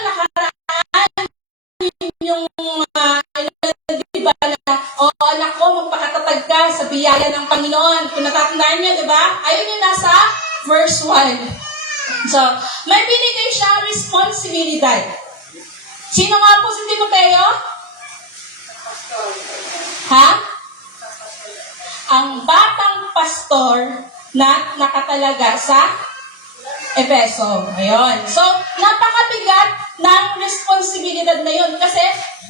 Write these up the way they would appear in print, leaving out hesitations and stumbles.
nakaraan yung di ba na, anak ko, magpakatatag ka sa biyaya ng Panginoon. Kung natatandaan niyo, di ba? Ayun yung nasa verse 1. So, may binigay siyang responsibilidad. Sino nga po si Timoteo? Ha? Ang batang pastor na nakatalaga sa Efeso. Ayun. So, napakabigat ng responsibilidad na yun. Kasi,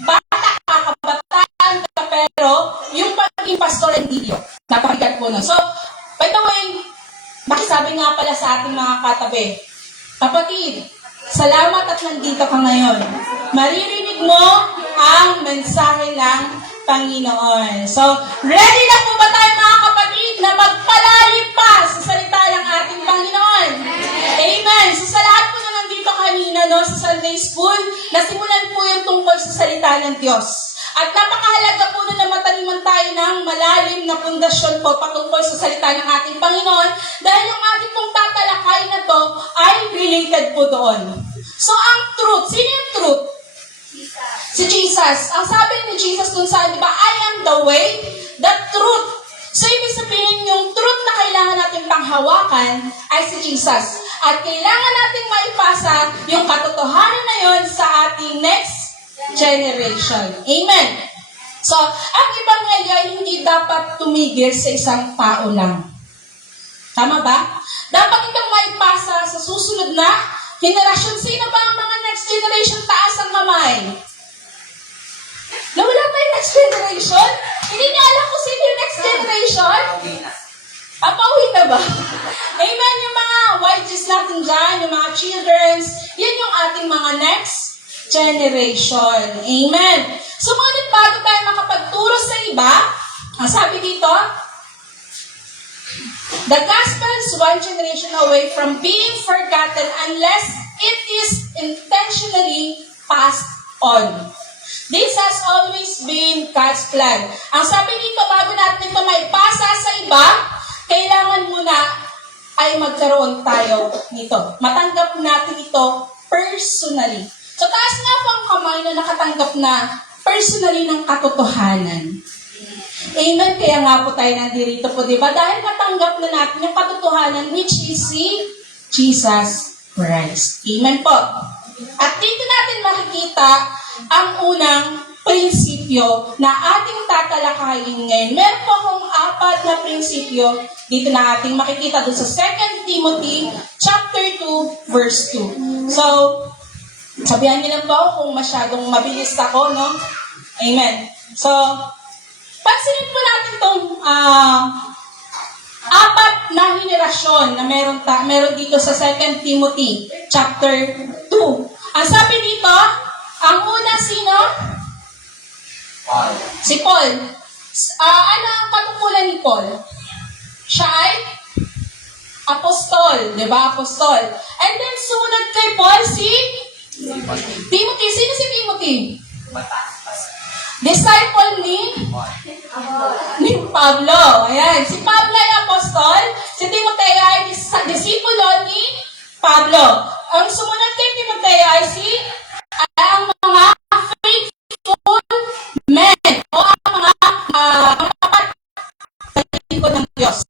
bata ka, kabataan ka, pero yung pagiging pastor ay hindi yun. Napakabigat po nun. So, by the way, makisabi nga pala sa ating mga katabi, kapatid, salamat at nandito ka ngayon. Maririnig mo ang mensahe ng Panginoon. So, ready na po ba tayo mga kapatid na magpalalim pa sa salita ng ating Panginoon? Amen. So, sa lahat po na nandito kanina sa Sunday School, nasimulan po yung tungkol sa salita ng Diyos. At napakahalaga po na mataliman tayo ng malalim na pundasyon po patungkol sa salita ng ating Panginoon dahil yung ating pong tatalakay na to ay related po doon. So, ang truth, sino yung truth? Si Jesus. Ang sabi ni Jesus dun sa, di ba, I am the way, the truth. So, ibig sabihin, yung truth na kailangan natin panghawakan ay si Jesus. At kailangan natin maipasa yung katotohanan na yon sa ating next generation. Amen. So, ang ebanghelyo ay hindi dapat tumigil sa isang tao lang. Tama ba? Dapat itong maipasa sa susunod na generasyon. Sino ba ang mga next generation? Taas ang kamay. Nawala ba yung next generation? Hindi niya alam kung sino yung next generation? Pauwi na ba? Amen. Yung mga YGs natin dyan, yung mga childrens, yan yung ating mga next generation. Amen. So, ngunit bago tayo makapagturo sa iba, ang sabi dito, the gospel is one generation away from being forgotten unless it is intentionally passed on. This has always been God's plan. Ang sabi dito, bago natin ito maipasa sa iba, kailangan muna ay magkaroon tayo nito. Matanggap natin ito personally. So, taas nga po ang kamay na nakatanggap na personally ng katotohanan. Amen. Kaya nga po tayo nandito po, di ba? Dahil natanggap na natin yung katotohanan which is si Jesus Christ. Amen po. At dito natin makikita ang unang prinsipyo na ating tatalakayin ngayon. Meron po akong 4 na prinsipyo dito na ating makikita doon sa 2 Timothy chapter 2, verse 2. So, sabihan niyo lang po kung masyadong mabilis ako, no? Amen. So, pansinin po natin itong 4 na henerasyon na meron dito sa 2 Timothy chapter 2. Ang sabi dito, ang una sino? Paul. Si Paul. Ano ang katungkulan ni Paul? Siya ay apostol, di ba? Apostol. And then, sumunod kay Paul si Timothy. Sino si Timothy? Disciple ni Pablo. Ayan. Si Pablo ay apostol. Si Timoteo ay disipulo ni Pablo. Ang sumunod kay Timoteo ay ang mga faithful men o ang mga lingkod ng Diyos.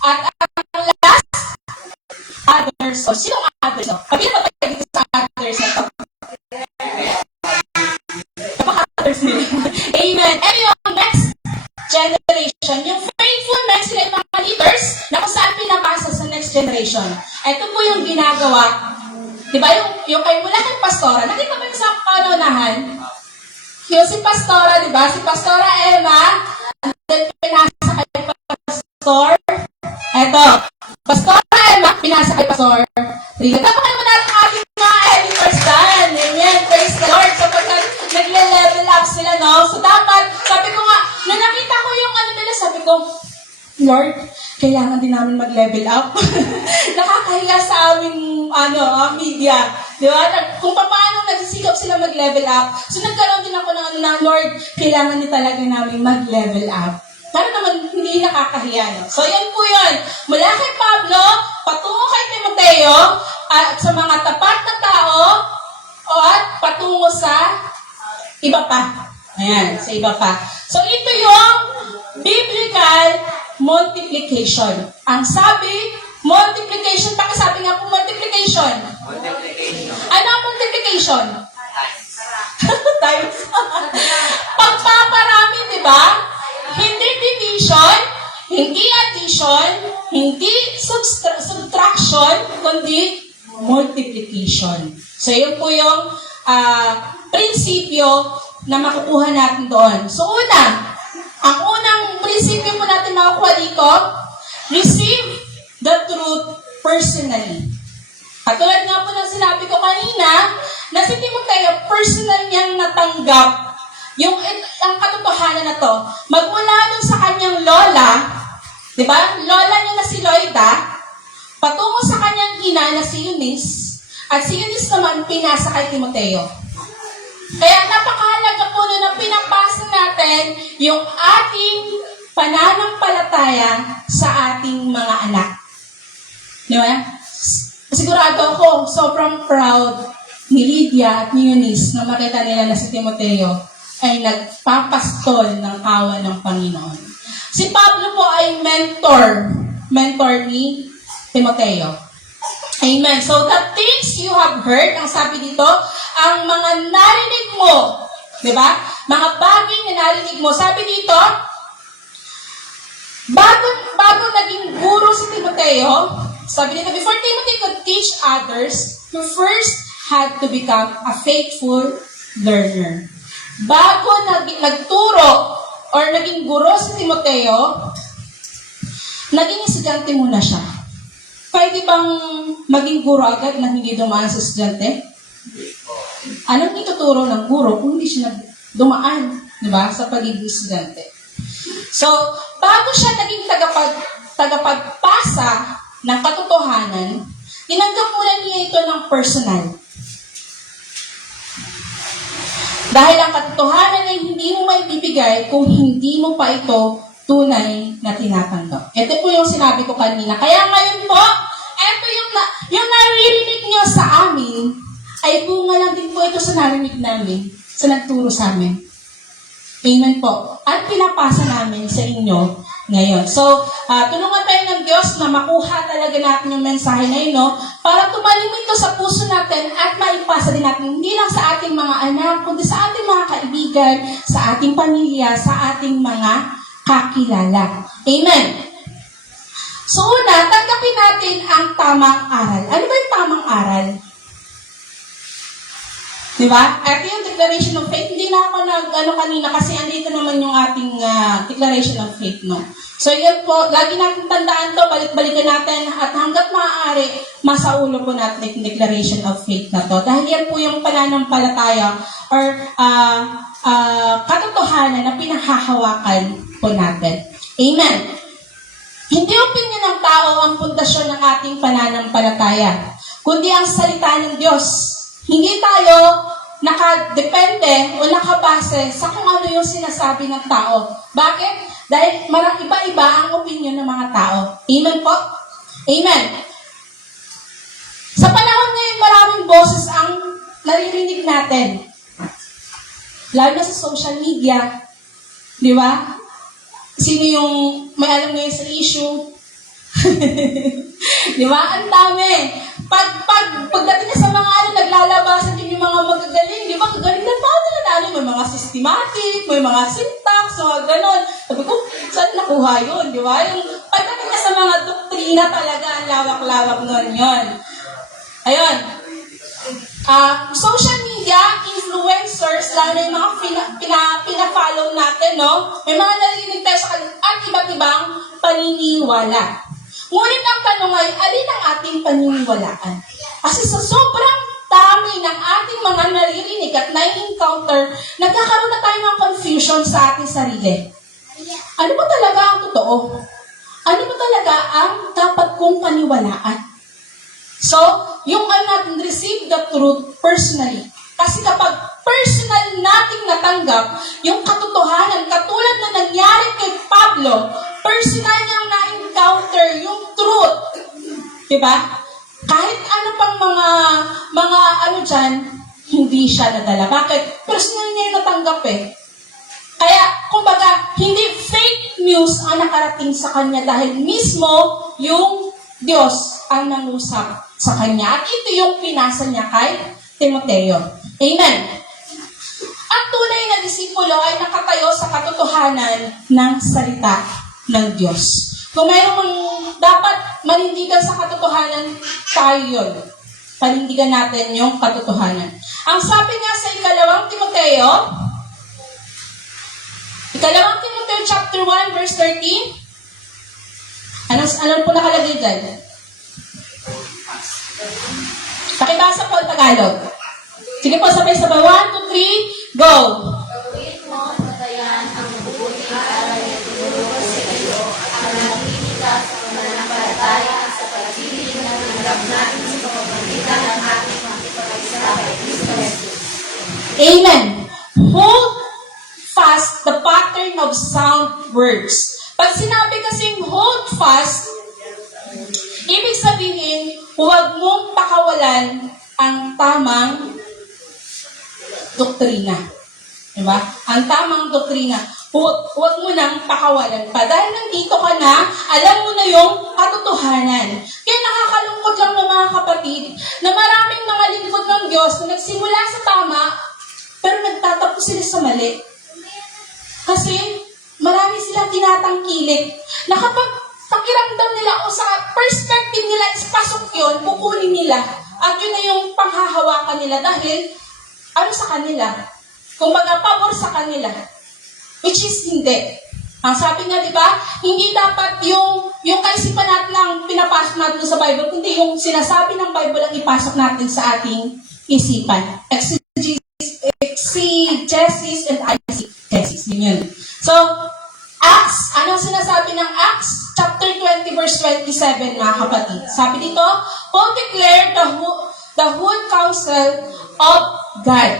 At ang last, others. So, sino ang others? Kabilang ba tayo dito sa others na ito? Others nila. Amen. And yung next generation, yung faithful men, sila yung mga leaders na kung saan pinapasa sa next generation. Ito po yung ginagawa. Diba yung kayo mula kay Pastora, nakita ba sa panaunahan? Yung si Pastora, diba? Si Pastora Emma, pinasa kay Pastor. Eto, Pastora Emma, pinasa kay Pastor. Riga, tapos mo natin ating mga editors dyan. Amen, praise the Lord. Sapagkat nagle-level up sila, no? So dapat, sabi ko nga, nung nakita ko yung nila, sabi ko, Lord, kailangan din namin mag-level up. Nakakahiya sa aming media. Di ba? Kung paano nagsisikap sila mag-level up. So nagkaroon din ako ng Lord, kailangan din talaga namin mag-level up. Para naman hindi nakakahiya. No? So yan po yun. Mula kay Pablo, patungo kay Timoteo, at sa mga tapat na tao, patungo sa iba pa. Ayan, sa iba pa. So, ito yung biblical multiplication. Ang sabi, multiplication, pakisabi nga po multiplication. Multiplication. Ano ang multiplication? Times. Pagpaparami, di ba? Hindi division, hindi addition, hindi subtraction, kundi multiplication. So, yun po yung prinsipyo na makukuha natin doon. So, ang unang prinsipyo po natin makukuha dito, receive the truth personally. Katulad nga po ng sinabi ko kanina, na si Timoteo, personal niyang natanggap ang katotohanan na to. Magmula dun sa kanyang lola, di ba? Lola niya na si Loida, patungo sa kanyang ina na si Eunice, at si Eunice naman pinasa kay Timoteo. Kaya napakahalaga po na pinapasa natin yung ating pananampalataya sa ating mga anak. Di ba? Sigurado ako, sobrang proud ni Lydia at ni Eunice na makita nila na si Timoteo ay nagpapastol ng awa ng Panginoon. Si Pablo po ay mentor ni Timoteo. Amen. So, the things you have heard, ang sabi dito, ang mga narinig mo, di ba? Mga bagay na narinig mo. Sabi dito, bago naging guro si Timoteo, sabi dito, before Timothy could teach others, he first had to become a faithful learner. Bago nagturo or naging guro si Timoteo, naging estudyante muna siya. Pwede bang maging guro agad na hindi dumaan sa estudyante? Anong ituturo ng guro kung hindi siya dumaan, di ba, sa pagiging estudyante? So, bago siya naging tagapagpasa ng katotohanan, tinanggap muna niya ito ng personal. Dahil ang katotohanan ay hindi mo maibibigay kung hindi mo pa ito tunay na tinatanggap. Ito po yung sinabi ko kanina. Kaya ngayon po, ito yung naririnig nyo sa amin, ay bunga lang din po ito sa narinig namin, sa nagturo sa amin. Amen po. At pinapasa namin sa inyo ngayon. So, tulungan tayo ng Diyos na makuha talaga natin yung mensahe na yun, no? Para tumalim ito sa puso natin at maipasa din natin hindi lang sa ating mga anak, kundi sa ating mga kaibigan, sa ating pamilya, sa ating mga kakilala. Amen. So, una, tanggapin natin ang tamang aral. Ano ba yung tamang aral? Diba? Ito yung declaration of faith. Hindi na ako kanina kasi andito naman yung ating declaration of faith, no? So, yan po, lagi natin tandaan to, balik-balikan natin, at hanggat maaari, masaulo po natin yung declaration of faith na to. Dahil yan po yung pananampalataya or katotohanan na pinahahawakan po natin. Amen. Hindi opinion ng tao ang pundasyon ng ating pananampalataya, kundi ang salita ng Diyos. Hindi tayo nakadepende o nakabase sa kung ano yung sinasabi ng tao. Bakit? Dahil iba-iba ang opinion ng mga tao. Amen po? Amen. Sa panahon ngayon, maraming boses ang naririnig natin. Lalo na sa social media. Di ba? Sino yung may alam ngayon sa issue? Di ba? Ang dami. Pagdating na sa mga naglalabasan din yung mga magagaling, di ba? Kagaling na tao nila may mga systematic, may mga syntax, mga ganon. Sabi ko, saan nakuha yun, di ba? Yung pagdating na sa mga doktrina talaga, ang lawak-lawak nun yun. Ayun. Social media, influencers, lalo na yung mga pina-follow natin, no? May mga narinig tayo sa kanila at iba't ibang paniniwala. Ngunit ang tanong ay, alin ang ating paniniwalaan? Kasi sa sobrang dami ng ating mga naririnig at na-encounter, nagkakaroon na tayo ng confusion sa ating sarili. Ano ba talaga ang totoo? Ano ba talaga ang dapat kong paniwalaan? So, yung natin receive the truth personally. Kasi kapag personal nating natanggap yung katotohanan, katulad na nangyari kay Pablo, personal niyang na-encounter yung truth. Diba? Kahit ano pang mga hindi siya nadala. Bakit? Personal niya yung natanggap eh. Kaya, kumbaga, hindi fake news ang nakarating sa kanya dahil mismo yung Diyos ang nangusap sa kanya. At ito yung pinasa niya kay Timoteo. Amen. Ang tunay na disipulo ay nakatayo sa katotohanan ng salita ng Diyos. Kung mayroon dapat manindigan sa katotohanan, tayo yun. Panindigan natin yung katotohanan. Ang sabi nga sa Ikalawang Timoteo chapter 1 verse 13. Ano po nakalagay dyan? Pakibasa po ang Tagalog. Sige po, sabay-sabay. 1, 2, 3, go! Gawin mo patayan ang mabubuting aral na tinuro ko sa iyo ang naglinig ka sa pananampalataya at sa pagpili na tinanggap natin sa pamamagitan ng ating makipag-isa kay Kristo Jesus. Amen. Hold fast the pattern of sound words. Pag sinabi kasing hold fast, ibig sabihin, huwag mong pakawalan ang tamang doktrina. Diba? Ang tamang doktrina. Huwag mo nang pakawalan pa. Dahil nandito ka na, alam mo na yung katotohanan. Kaya nakakalungkot lang ng mga kapatid na maraming mga lingkod ng Diyos na nagsimula sa tama, pero nagtatapos sila sa mali. Kasi marami silang tinatangkilik na kapag pakiramdam nila o sa perspective nila is pasok yun, kukunin nila. At yun na yung panghahawakan nila dahil ano sa kanila? Kumbaga, pabor sa kanila. Which is hindi. Ang sabi nga, di ba, hindi dapat yung kaisipan natin ang pinapasok natin sa Bible, kundi yung sinasabi ng Bible ang ipasok natin sa ating isipan. Exegesis and eisegesis. Yun. So, Acts, anong sinasabi ng Acts? Chapter 20, verse 27, mga kapatid. Sabi dito, Paul declared the whole counsel of God.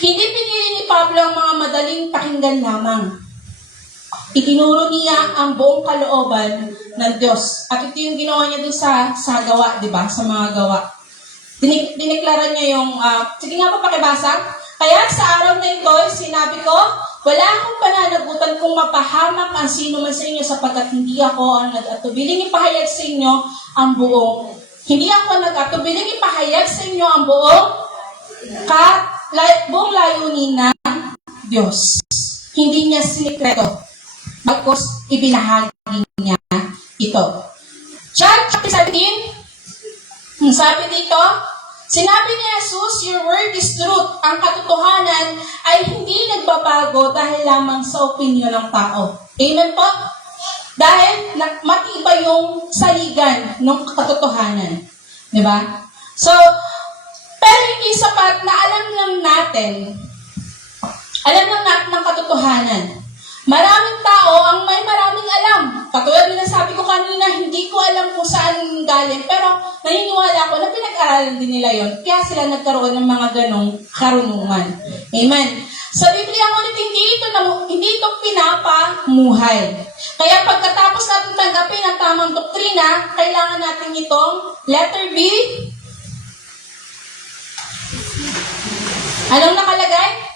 Hindi pinili ni Pablo ang mga madaling pakinggan lamang. Itinuro niya ang buong kalooban ng Diyos. At ito yung ginawa niya dun sa gawa, di ba? Sa mga gawa. Dineklara niya yung, sige nga pa pakibasa. Kaya sa araw na ito, sinabi ko, wala akong pananagutan kung mapahamak ang sino man sa inyo sapagkat hindi ako ang nag-atubiling ipahayag sa inyo ang buong. Hindi ako nag-atubiling ipahayag sa inyo ang buong layunin ng Diyos. Hindi niya sinikreto. Bagkos ibinahagi niya ito. John chapter 17, sabi dito, sinabi ni Jesus, your word is truth. Ang katotohanan ay hindi nagbabago dahil lamang sa opinyon ng tao. Amen po? Dahil matibay yung saligan ng katotohanan. Diba? So, pero hindi sapat na alam lang natin ng katotohanan. Maraming tao ang may maraming alam. Katulad na sabi ko kanina, hindi ko alam kung saan galing, pero naniniwala ko na pinag-aralan din nila yon. Kaya sila nagkaroon ng mga ganong karunungan. Amen. Sa Biblia, ngunit hindi ito pinapamuhay. Kaya pagkatapos natin tanggapin ang tamang doktrina, kailangan natin itong letter B. Anong nakalagay?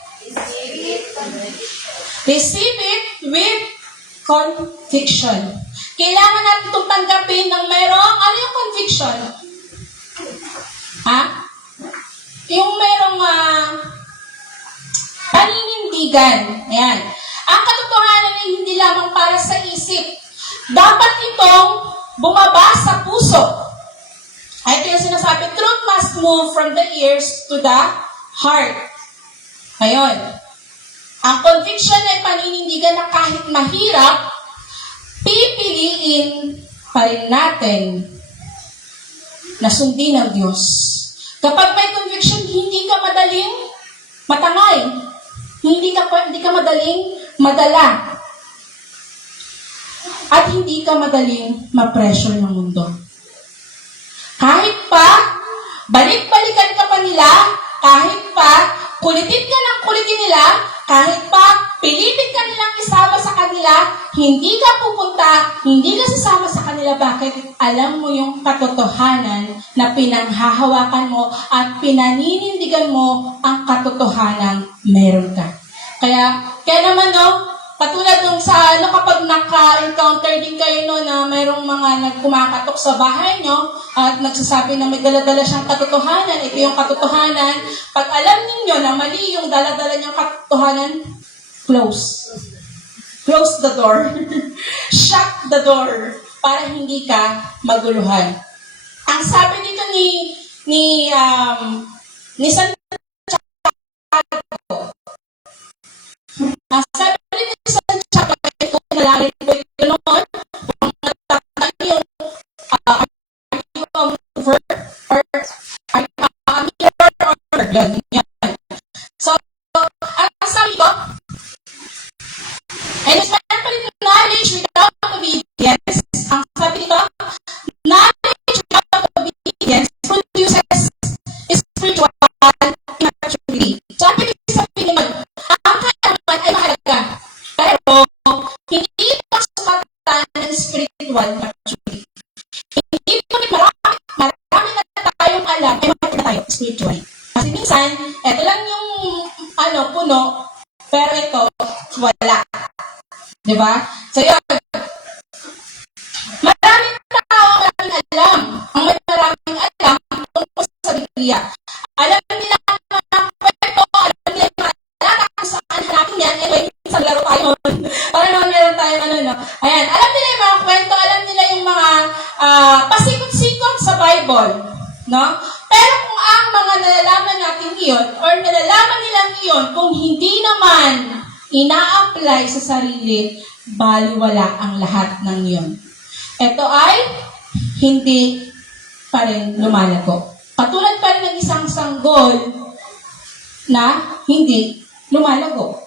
Receive it with conviction. Kailangan natin itong tanggapin ng mayroong, ano yung conviction? Yung mayroong paninindigan. Ayan. Ang katotohanan ay hindi lamang para sa isip. Dapat itong bumaba sa puso. Ay ito yung sinasabi, truth must move from the ears to the heart. Ngayon, ang conviction ay paninindigan na kahit mahirap, pipiliin pa rin natin na sundin ang Diyos. Kapag may conviction, hindi ka madaling matangay. Hindi ka madaling madala. At hindi ka madaling ma-pressure ng mundo. Kahit pa, balik-balikan ka pa nila, kahit pa, kulitin ka ng kulitin nila, kahit pa pilitin ka nilang isama sa kanila, hindi ka pupunta, hindi ka sasama sa kanila. Bakit? Alam mo yung katotohanan na pinanghahawakan mo at pinaninindigan mo ang katotohanan meron ka. Kaya naman katulad nung sa kapag naka-encounter din kayo na mayroong mga nagkumakatok sa bahay nyo at nagsasabi na may dala-dala siyang katotohanan, ito yung katotohanan. Pag alam ninyo na mali yung dala-dala niyang katotohanan, close. Close the door. Shut the door para hindi ka maguluhan. Ang sabi dito ni Santiago, sabi dito ni Santiago, ito nalangin po ito noon, kung natatay yung mover or mirror or yan. So, ang sabi ko, and it's simply knowledge without obedience. Ang sabi dito, knowledge without obedience produces spiritual immaturity. So, ang ibig sabihin naman, ang kailangan ay mahalaga. Pero, hindi ito sumatan ng spiritual maturity. Hindi po marami na tayong alam, ay maturity na tayo spiritually. Kasi minsan, ito lang yung puno, pero ito, wala. Diba? So, yun. Maraming tao maraming alam. Ang may maraming alam tungkol sa Biblia. Alam nila ang mga kwento, alam nila yung mga alata kung saan hanapin yan. Anyway, minsan laro tayo. Para naman meron tayo Ayan, alam nila yung mga kwento, alam nila yung mga pasikot-sikot sa Bible. No? Pero kung ang mga nalalaman natin iyon, or nalalaman nilang iyon, kung hindi naman ina-apply sa sarili, baliwala ang lahat ng iyon. Ito ay hindi pa rin lumalago. Katulad pa rin ng isang sanggol na hindi lumalago.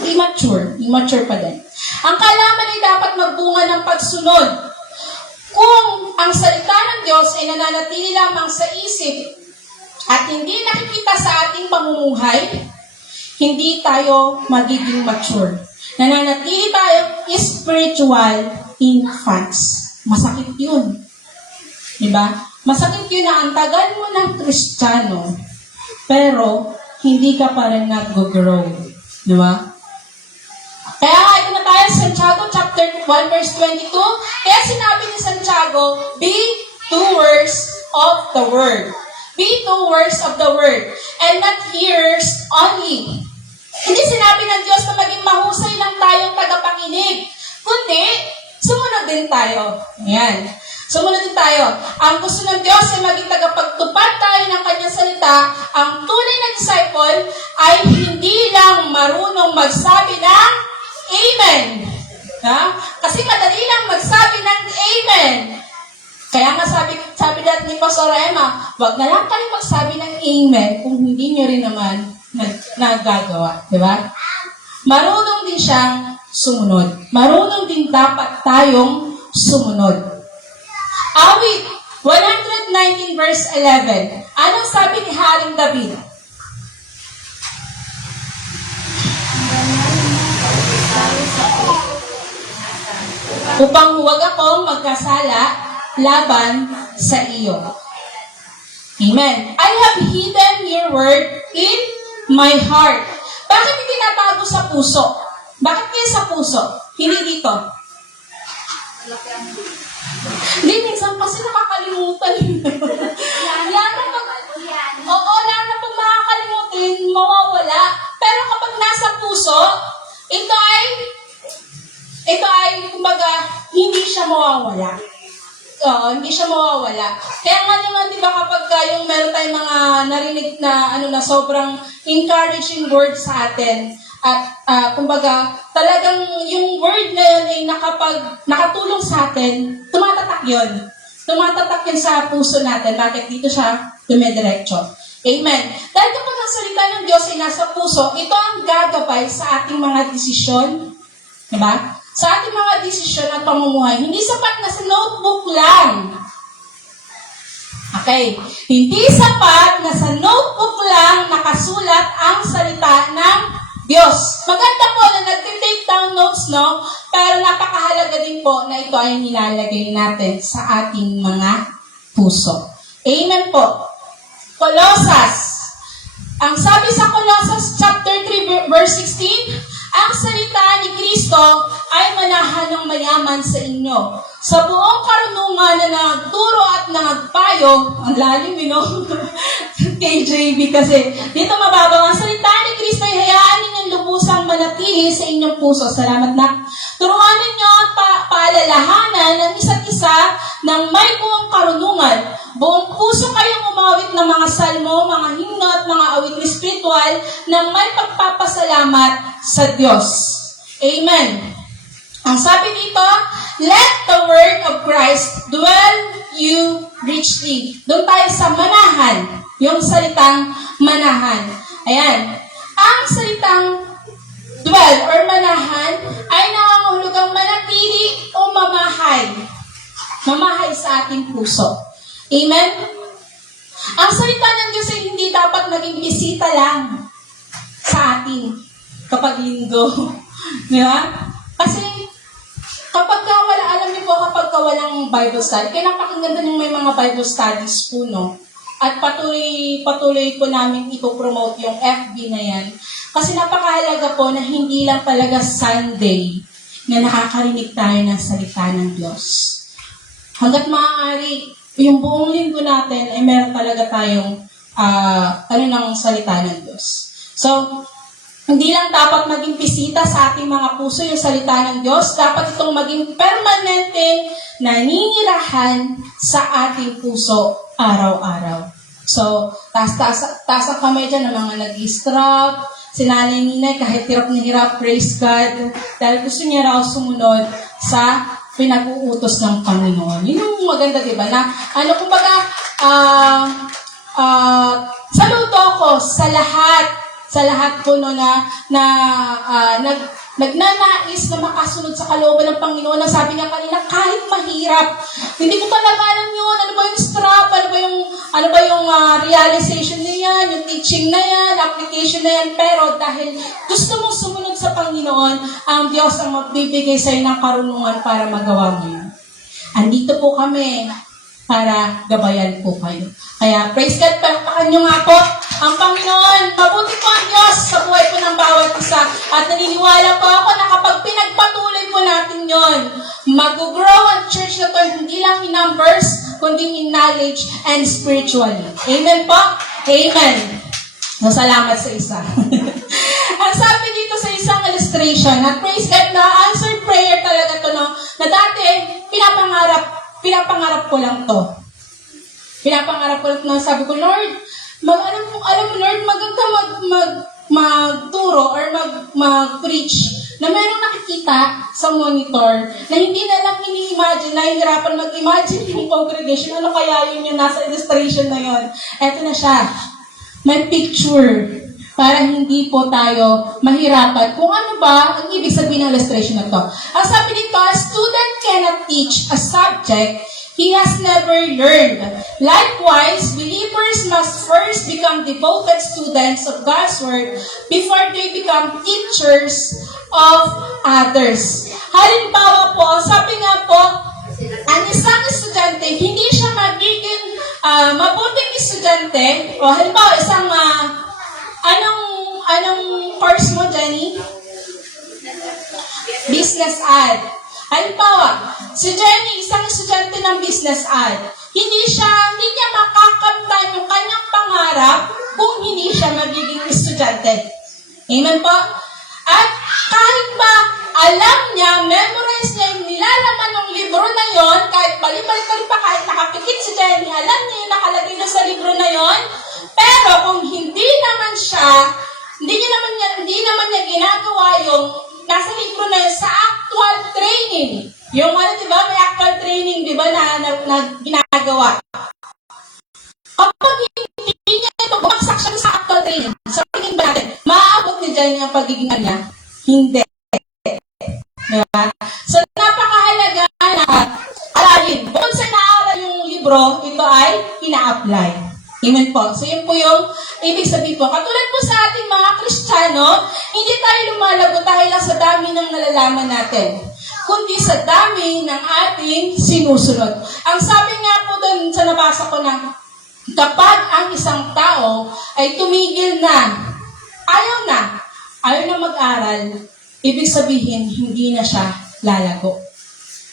Immature pa din. Ang kalaman ay dapat magbunga ng pagsunod. Kung ang salita ng Diyos ay nananatili lamang sa isip at hindi nakikita sa ating pamumuhay, hindi tayo magiging mature. Nananatili tayo spiritual infants. Masakit yun. Diba? Masakit yun na ang tagal mo ng Kristiyano, pero hindi ka pa rin nag-grow. Diba? Kaya ito na tayo sa Santiago chapter 1 verse 22. Kaya sinabi ni Santiago, be doers of the word. Be doers of the word, and not hearers only. Hindi sinabi ng Diyos na maging mahusay lang tayong tagapakinig, kundi sumunod din tayo. Ayan. Sumunod din tayo. Ang gusto ng Diyos ay maging tagapagtupad tayo ng kanyang salita. Ang tunay na disciple ay hindi lang marunong magsabi ng Amen. Ha? Kasi madali lang magsabi ng Amen. Kaya nga sabi dati ni Pastor Emma, wag na lang kayo magsabi ng Amen kung hindi nyo rin naman nagagawa. Diba? Marunong din siyang sumunod. Marunong din dapat tayong sumunod. Awit 119 verse 11. Anong sabi ni Haring David? Upang huwag akong magkasala laban sa iyo. Amen. I have hidden your word in my heart. Bakit hindi natago sa puso? Bakit kaya sa puso? Hindi dito. Hindi, minsan kasi nakakalimutan. Lalo na pag makakalimutin, mawawala. Pero kapag nasa puso, ito ay, kumbaga, hindi siya mawawala. Hindi siya mawawala. Kaya nga naman, di ba, kapag yung meron tayong mga narinig na sobrang encouraging word sa atin, at kumbaga, talagang yung word na yun ay nakatulong sa atin, tumatatak yun. Tumatatak yun sa puso natin. Bakit? Dito siya dumidiretso. Amen. Dahil kapag ang salita ng Diyos ay nasa puso, ito ang gagabay sa ating mga desisyon. Diba? Sa ating mga desisyon at pamumuhay, hindi sapat na sa notebook lang. Okay. Hindi sapat na sa notebook lang nakasulat ang salita ng Diyos. Maganda po na nag-take down notes, no? Pero napakahalaga din po na ito ay nilalagay natin sa ating mga puso. Amen po. Colossus. Ang sabi sa Colossus chapter 3 verse 16, ang salita ni Kristo ay manahan ng mayaman sa inyo. Sa buong karunungan na nagturo at nagpayo, ang lalim, KJV kasi, dito mababaw, ang salita ni Kristo ay hayaan ninyong lubusang manatili sa inyong puso. Salamat na. Turuan ninyo at paalalahanan ng isa't isa ng may buong karunungan. Buong puso kayong umawit ng mga salmo, mga himno at mga awit spiritual na may pagpapasalamat sa Diyos. Amen. Ang sabi dito, let the word of Christ dwell you richly. Doon tayo sa manahan, yung salitang manahan. Ayan. Ang salitang dwell or manahan ay nangangahulugang manatili o mamahay. Mamahay sa ating puso. Amen? Ang salita ng Diyos ay hindi dapat maging bisita lang sa atin kapag linggo. Di ba? Kasi kapag wala, alam niyo po, kapag walang Bible study, kaya napakaganda yung may mga Bible studies po, no? At patuloy po namin ipopromote yung FB na yan. Kasi napakahalaga po na hindi lang talaga Sunday na nakakarinig tayo ng salita ng Diyos. Hanggat maaari, yung buong linggo natin ay meron talaga tayong ng salita ng Diyos. So, hindi lang dapat maging bisita sa ating mga puso yung salita ng Diyos, dapat itong maging permanente naninirahan sa ating puso araw-araw. So, taas ang kamay dyan ng mga nag-i-strap, si Nanay Ninay kahit hirap na hirap, praise God, dahil gusto niya raw sumunod sa pinag-uutos ng Panginoon. Yun yung maganda, di ba? Na, saludo ko sa lahat po no, nagnanais na makasunod sa kalooban ng Panginoon. Na sabi niya kanina, kahit mahirap, hindi ko talaga alam yun. Ano ba yung strap? Ano ba yung realization na yan? Yung teaching na yan? Application na yan? Pero dahil gusto mong sumunod sa Panginoon, ang Diyos ang magbibigay sa'yo ng karunungan para magawa mo yun. Andito po kami para gabayan po kayo. Kaya, praise God, palakpakan nyo nga po ang Panginoon. Mabuti po ang Diyos sa buhay po ng bawat isa. At naniniwala po ako na kapag pinagpatuloy po natin yon, mag-grow ang church na to hindi lang in numbers, kundi in knowledge and spiritually. Amen po? Amen. So, salamat sa isa. Ang sabi dito sa isang illustration, at praise God na answered prayer talaga to, no? Na dati, pinapangarap ko lang to. Pinapangarap ko lang to. Sabi ko, Lord, alam mo Lord, maganda magturo or mag-preach na mayroong nakikita sa monitor na hindi na lang ini-imagine, nahihirapan mag-imagine yung congregation. Ano kaya yun yung nasa illustration na yun? Eto na siya. May picture para hindi po tayo mahirapan kung ano ba ang ibig sabihin ng illustration na to. Ang sabi dito, a student cannot teach a subject he has never learned. Likewise, believers must first become devoted students of God's Word before they become teachers of others. Halimbawa po, sabi nga po, ang isang estudyante, hindi siya magiging mabuting estudyante. O halimbawa, isang, anong course mo, Jenny? Business ad. Halimbawa, si Jenny, isang estudyante ng business ad. Hindi niya makakamtan yung kanyang pangarap kung hindi siya magiging estudyante. Amen po? At kahit ba alam niya, memorize niya yung nilalaman ng libro na yon, kahit balik-balik pa, kahit nakapikit si Jenny, alam niya yung nakalagay na sa libro na yon, pero kung hindi naman niya ginagawa yung nasa libro na yun sa actual training. Yung diba, may actual training, diba, na ginagawa. Kapag hindi niya ito, bumagsak siya sa actual training. So, tingin ba natin, maaabot ni Jenny ang pagiging niya? Hindi. Diba? So, napakahalaga na aralin. Kung sa naaral yung libro, ito ay ina-apply. Amen po. So, yun po yung ibig sabihin po. Katulad po sa ating mga Kristiyano, Kristiyano, hindi tayo lumalago dahil lang sa dami ng nalalaman natin, kundi sa dami ng ating sinusunod. Ang sabi nga po doon sa nabasa ko na, kapag ang isang tao ay tumigil na, ayaw na mag-aral, ibig sabihin, hindi na siya lalago.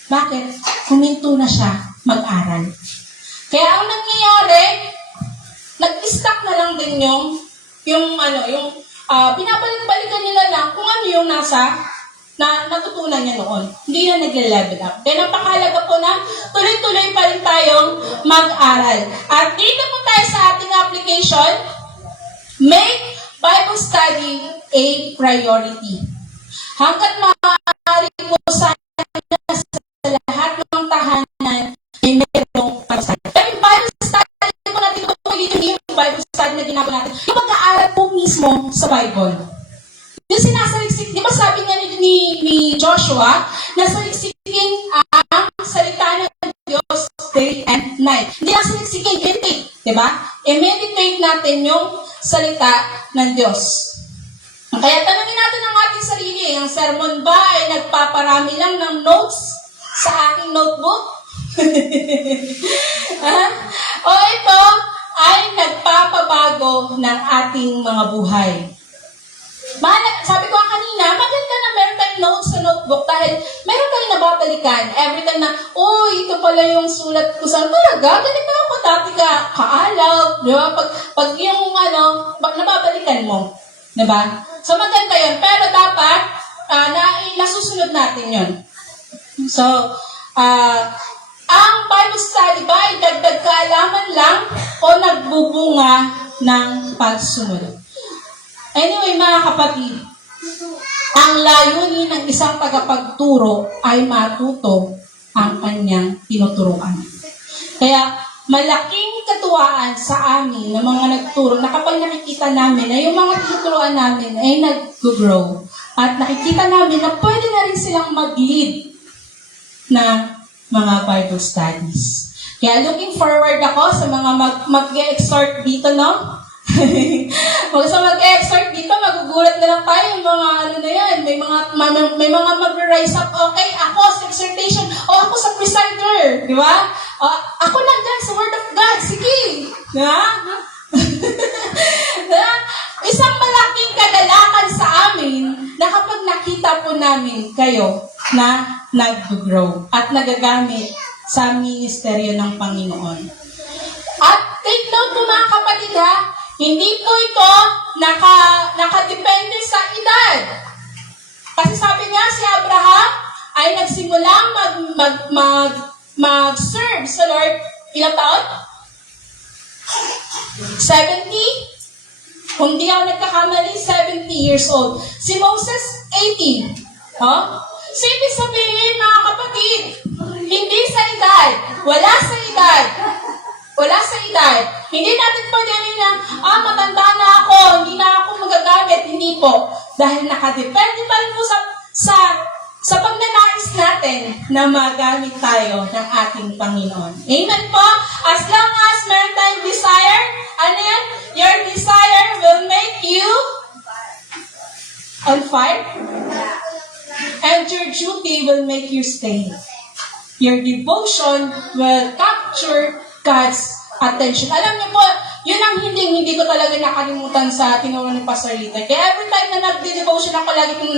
Bakit? Huminto na siya mag-aral. Kaya ang nangyayari, nag-stuck na lang din yung binabalik-balikan nila lang kung ano yung natutunan niya noon. Hindi na nagle-level up. Kaya napakahalaga po na tuloy-tuloy pa rin tayong mag-aral. At dito po tayo sa ating application, make Bible study a priority. Hanggat maaari po sa lahat ng tahanan ay mayroong Bible study. Pero yung Bible study po natin ito po yung Bible study na ginagawa natin. Yung pag-aaral po mismo sa Bible. Yung sinasaliksik, di ba sabi nga ni Joshua, nasaliksikin ang salita ng Diyos day and night. Hindi lang saliksikin, meditate. Di ba? I-meditate natin yung salita ng Diyos. Kaya tanongin natin ang ating sarili, ang sermon ba ay nagpaparami lang ng notes sa aking notebook? O ito ay nagpapabago ng ating mga buhay? Sabi ko kanina, maganda na meron tayong notes sa notebook dahil meron tayong nababalikan. Every time na, ito pala yung sulat ko sa talaga, ganito ako dati kaalaw. Di ba? Pag yung nababalikan mo. Di ba? So maganda yun. Pero dapat, nasusunod natin yun. So, ang Bible study ba ay dagdag kaalaman lang o nagbubunga ng pagsunod? Anyway, mga kapatid, ang layunin ng isang tagapagturo ay matuto ang kanyang tinuturuan. Kaya, malaking katuwaan sa amin ng mga nagturo na kapag nakikita namin na yung mga tinuturuan namin ay nag-grow at nakikita namin na pwede na rin silang mag-lead ng mga Bible studies. Kaya looking forward ako sa mga mag-exhort dito, no? Sa mag-exhort dito, magugulat na lang tayo yung mga may mga mag-rise up, okay, ako sa exhortation, ako sa presider, di ba? Ako lang dyan sa Word of God, sige. Isang malaking kadalakan sa amin na kapag nakita po namin kayo na nag-grow at nagagamit sa ministeryo ng Panginoon. At take note po mga kapatid ha, hindi po ito nakadepende sa edad. Kasi sabi nga si Abraham ay nagsimulang mag-serve sa Lord ilang taon? 70? Kung di ako nagkakamali, 70 years old. Si Moses, 80. So, ibig sabihin, mga kapatid, hindi sa edad, wala sa edad. Wala sa edad. Hindi natin pwede na, matanda na ako, hindi na ako magagamit. Hindi po. Dahil nakadepende pa rin po sa pagnanais natin na magamit tayo ng ating Panginoon. Amen po? As long as meron tayong desire, ano yan? Your desire will make you on fire. And your duty will make you stay. Your devotion will capture God's attention. Alam niyo po, yun ang hindi ko talaga nakalimutan sa tinuro ni Pastor Lito. Kaya every time na nagde-devotion ako, lagi kong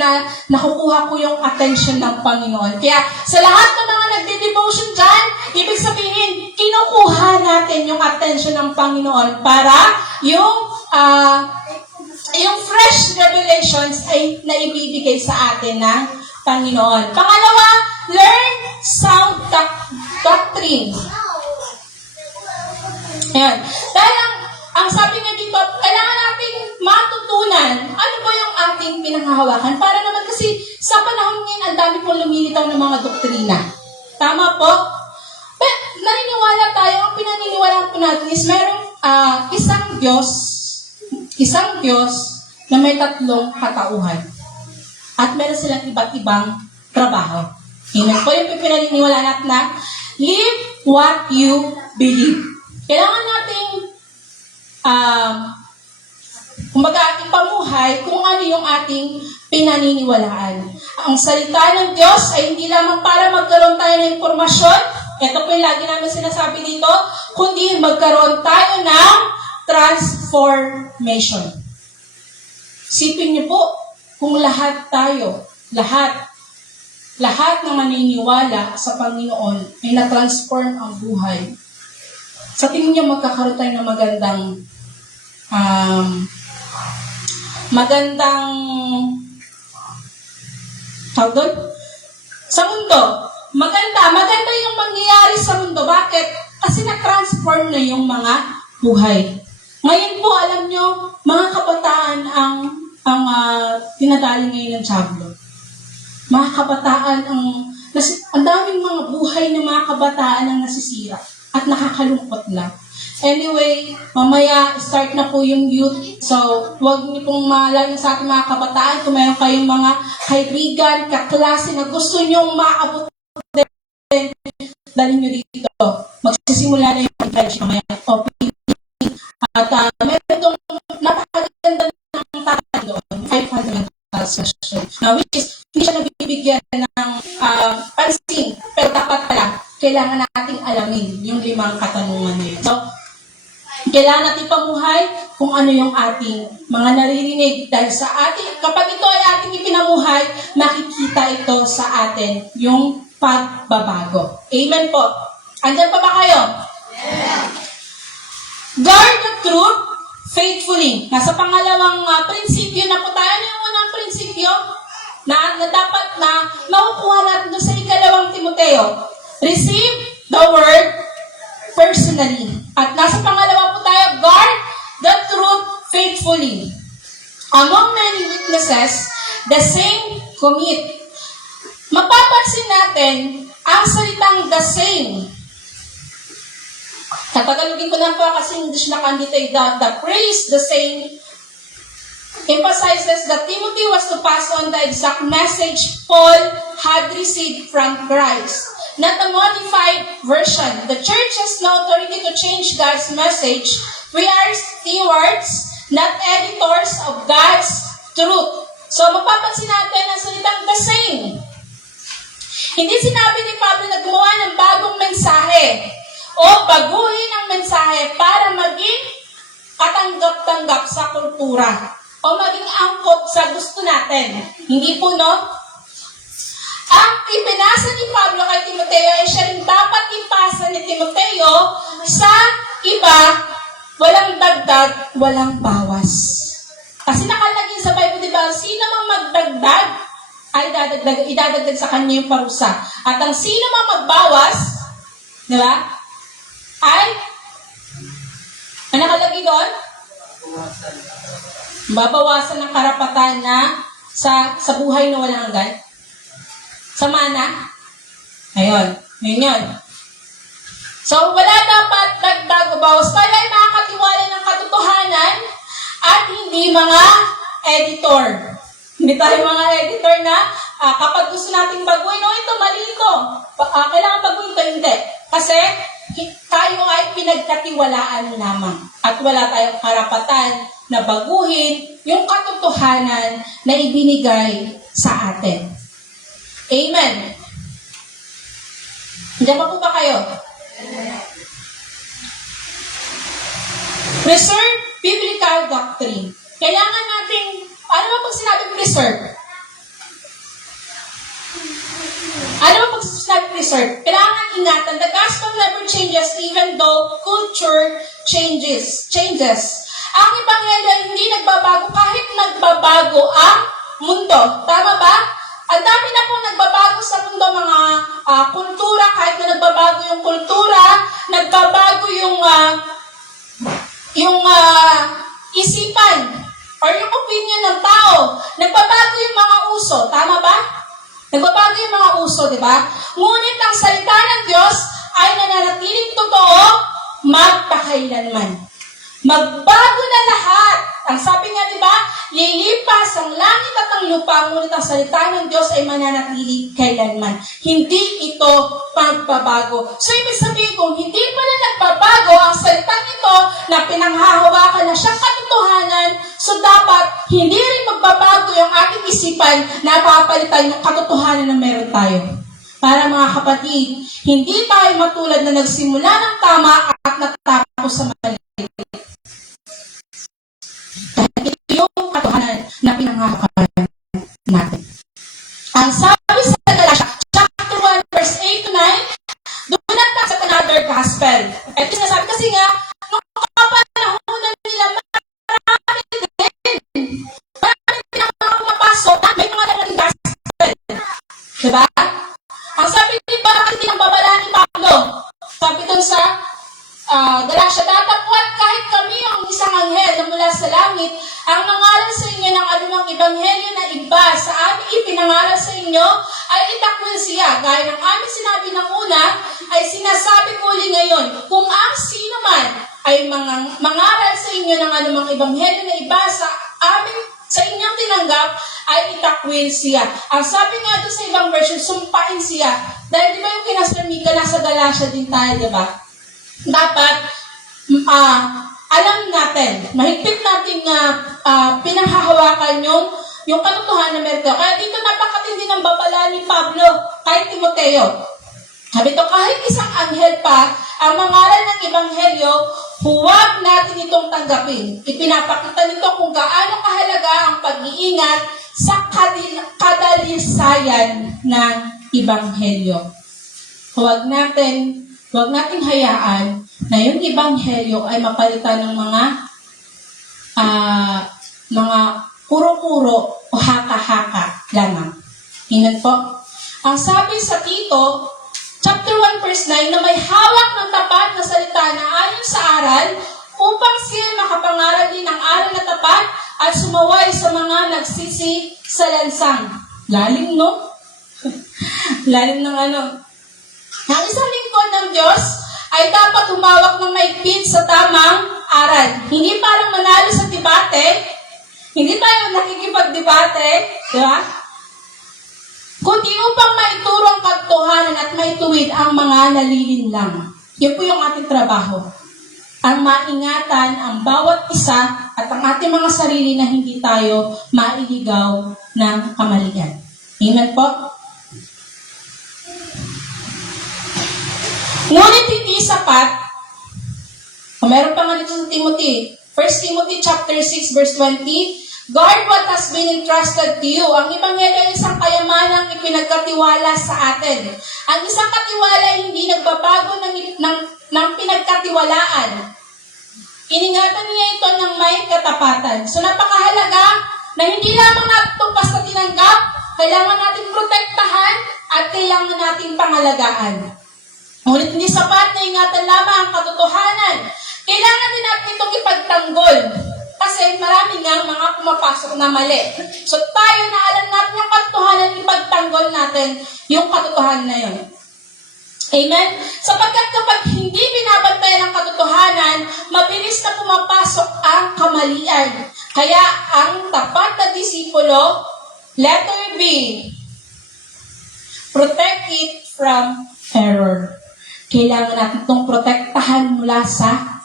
nakukuha ko yung attention ng Panginoon. Kaya sa lahat ng mga nagde-devotion dyan, ibig sabihin, kinukuha natin yung attention ng Panginoon para yung fresh revelations ay naibibigay sa atin ng Panginoon. Pangalawa, learn sound doctrine. Ayan. Dahil ang sabi nga dito, kailangan nating matutunan ano ba yung ating pinanghahawakan para naman kasi sa panahon ngayon, ang dami pong lumilitaw ng mga doktrina. Tama po? Pero naniniwala tayo, ang pinaniniwalaan po natin is merong isang Diyos na may tatlong katauhan. At meron silang iba't ibang trabaho. Amen po yung pinaniniwalaan natin na live what you believe. Kailangan nating kumbaga ipamuhay kung ano yung ating pinaniniwalaan. Ang salita ng Diyos ay hindi lamang para magkaroon tayo ng impormasyon, ito po yung lagi namin sinasabi dito, kundi magkaroon tayo ng transformation. Sipin niyo po, kung lahat tayo, lahat ng maniniwala sa Panginoon ay na-transform ang buhay, sa tingin niyo magkakaroon tayo ng magandang tawag doon? Sa mundo. Maganda yung mangyayari sa mundo. Bakit? Kasi na-transform na yung mga buhay. Ngayon po, alam nyo, mga kabataan ang tinadali ngayon ng Diablo. Mga kabataan ang daming mga buhay ng mga kabataan ang nasisira at nakakalungkot lang. Anyway, mamaya start na po yung youth. So, huwag niyo pong malayo sa ating mga kabataan. Kung mayroon kayong mga kaibigan, kaklase na gusto niyong maabot din, dalhin niyo dito. Magsisimula na yung pag-judge mamaya. At meron itong napakaganda ng tatay doon. 500 session. Now, which is, hindi siya nabibigyan ng pansin. Pero dapat pala, kailangan nating alamin yung 5 katanungan na yun. So, kailangan natin pamuhay kung ano yung ating mga naririnig. Dahil sa ating, kapag ito ay ating ipinamuhay, makikita ito sa atin yung pagbabago. Amen po. Andyan pa ba kayo? Amen. Guard the truth faithfully. Nasa pangalawang prinsipyo na po tayo. Ano yung unang prinsipyo na dapat na makukuha natin doon sa 2 Timoteo? Receive the word personally. At nasa pangalawa po tayo, guard the truth faithfully. Among many witnesses, the same commit. Mapapansin natin ang salitang the same. Tagalogin ko lang po kasi English na kandito the praise, the same, emphasizes that Timothy was to pass on the exact message Paul had received from Christ. Not a modified version. The church has no authority to change God's message. We are stewards, not editors of God's truth. So, mapapansin natin ang salitang the same. Hindi sinabi ni Pablo na gumawa ng bagong mensahe o baguhin ang mensahe para maging katanggap-tanggap sa kultura o maging angkop sa gusto natin. Hindi po, no? Ang ipinasa ni Pablo kay Timoteo ay siya rin dapat ipasa ni Timoteo sa iba, walang dagdag, walang bawas. Kasi nakalagay sa Bible, di ba, sino mang magdagdag, ay idadagdag sa kanya yung parusa. At ang sino mang magbawas, di ba, ay, ano nakalagay doon? Babawasan ng karapatan na sa buhay na walang hanggan. Sa mana. Ayun. Yun. So, wala dapat dagdag o bawas. Tayo ay makakatiwala ng katotohanan at hindi mga editor. Hindi tayo mga editor na kapag gusto nating baguhin, ito, mali ito. Kailangan baguhin ito, hindi. Kasi, tayo ay pinagkatiwalaan lamang. At wala tayong karapatan na baguhin yung katotohanan na ibinigay sa atin. Amen. Diyan pa po ba kayo? Preserve biblical doctrine. Kailangan nating, ano ba pag sinabi preserve? Ano ba pag sinabi preserve? Kailangan ingatan. The gospel never changes even though culture changes. Ang ebanghelyo ay hindi nagbabago kahit nagbabago ang mundo. Tama ba? Ang dami na pong nagbabago sa mundo, mga kultura, kahit na nagbabago yung kultura, nagbabago yung isipan or yung opinion ng tao. Nagbabago yung mga uso, tama ba? Nagbabago yung mga uso, di ba? Ngunit ang salita ng Diyos ay nananatiling totoo magpakailanman. Magbago na lahat. Ang sabi nga, di ba, lilipas ang langit at ang lupa, ngunit ang salita ng Diyos ay mananatili kailanman. Hindi ito pagbabago. So, ibig sabihin kung hindi pa na nagbabago ang salitang ito na pinanghahawakan na siyang katotohanan, so dapat hindi rin magbabago yung ating isipan na papalitan yung katotohanan na meron tayo. Para mga kapatid, hindi tayo matulad na nagsimula ng tama at natapos sa mali. Dahil ito yung katotohanan na pinanghahawakan natin. Ang sabi sa Galatia, chapter 1, verse 8 to 9, do not accept another gospel. At sinasabi kasi nga, nung kapanahonan nila, marami pinapapasok at may mga naging gospel. Diba? Ang sabi ni bakit din ang babala ni Pablo? Sabi dun sa Galatia, datapwat kahit kami ang isang anghel na mula sa langit, ang nangalan sa inyo ng anumang ebanghelyo na iba sa aming ipinangalan sa inyo, ay itakwil siya. Gaya ng aming sinabi ng una, ay sinasabi ko ulit ngayon, kung ang sino man ay mangaral sa inyo ng anumang ebanghelyo na iba sa inyong tinanggap, ay itakwil siya. Ang sabi nga doon sa ibang version, sumpain siya. Dahil di ba yung kinasal Mika, nasa Galatia din tayo, di ba? Dapat, alam natin, mahigpit natin pinanghahawakan yung katotohanan na meron. Kaya dito napakatindi ng babala ni Pablo kay Timoteo. Sabi ito, kahit isang anghel pa, ang mangaral ng ebanghelyo, huwag natin itong tanggapin. Ipinapakita nito kung gaano kahalaga ang pag-iingat sa kadalisayan ng ebanghelyo. Huwag natin hayaan na yung ebanghelyo ay mapalitan ng mga puro-puro o haka-haka lamang. Tingnan po. Ang sabi sa Tito, chapter 1, verse 9, na may hawak ng tapat na salita na ayon sa aral, upang siya makapangaral din ng aral na tapat at sumaway sa mga nagsisi sa lansang. Lalim, no? Lalim ng ano. Ang isang lingkod ng Diyos ay dapat humawak ng maigpit sa tamang aral. Hindi parang manalo sa debate, hindi tayo nakikipag-debate, di ba? Kundi upang maituro ang katotohanan at maituwid ang mga nalilinlang. Yan po yung ating trabaho. Ang maingatan ang bawat isa at ang ating mga sarili na hindi tayo mailigaw ng kamalian. Amen po? Ngunit hindi sapat, kung meron pa nga dito sa Timothy, 1 Timothy chapter 6 verse 20, guard what has been entrusted to you. Ang ebanghelyo ay isang kayamanang ipinagkatiwala sa atin. Ang isang katiwala ay hindi nagbabago ng pinagkatiwalaan. Iningatan niya ito ng may katapatan. So napakahalaga na hindi lamang natin ito basta tinanggap, kailangan natin protektahan at kailangan natin pangalagaan. Ngunit hindi sapat na ingatan lamang ang katotohanan. Kailangan din natin itong ipagtanggol. Kasi marami nga mga pumapasok na mali. So tayo na alam natin yung katotohanan, ipagtanggol natin yung katotohanan na yun. Amen? Sapagkat kapag hindi binabantayan ang katotohanan, mabilis na pumapasok ang kamalian. Kaya ang tapat na disipulo, letter B, protect it from error. Kailangan natin itong protektahan mula sa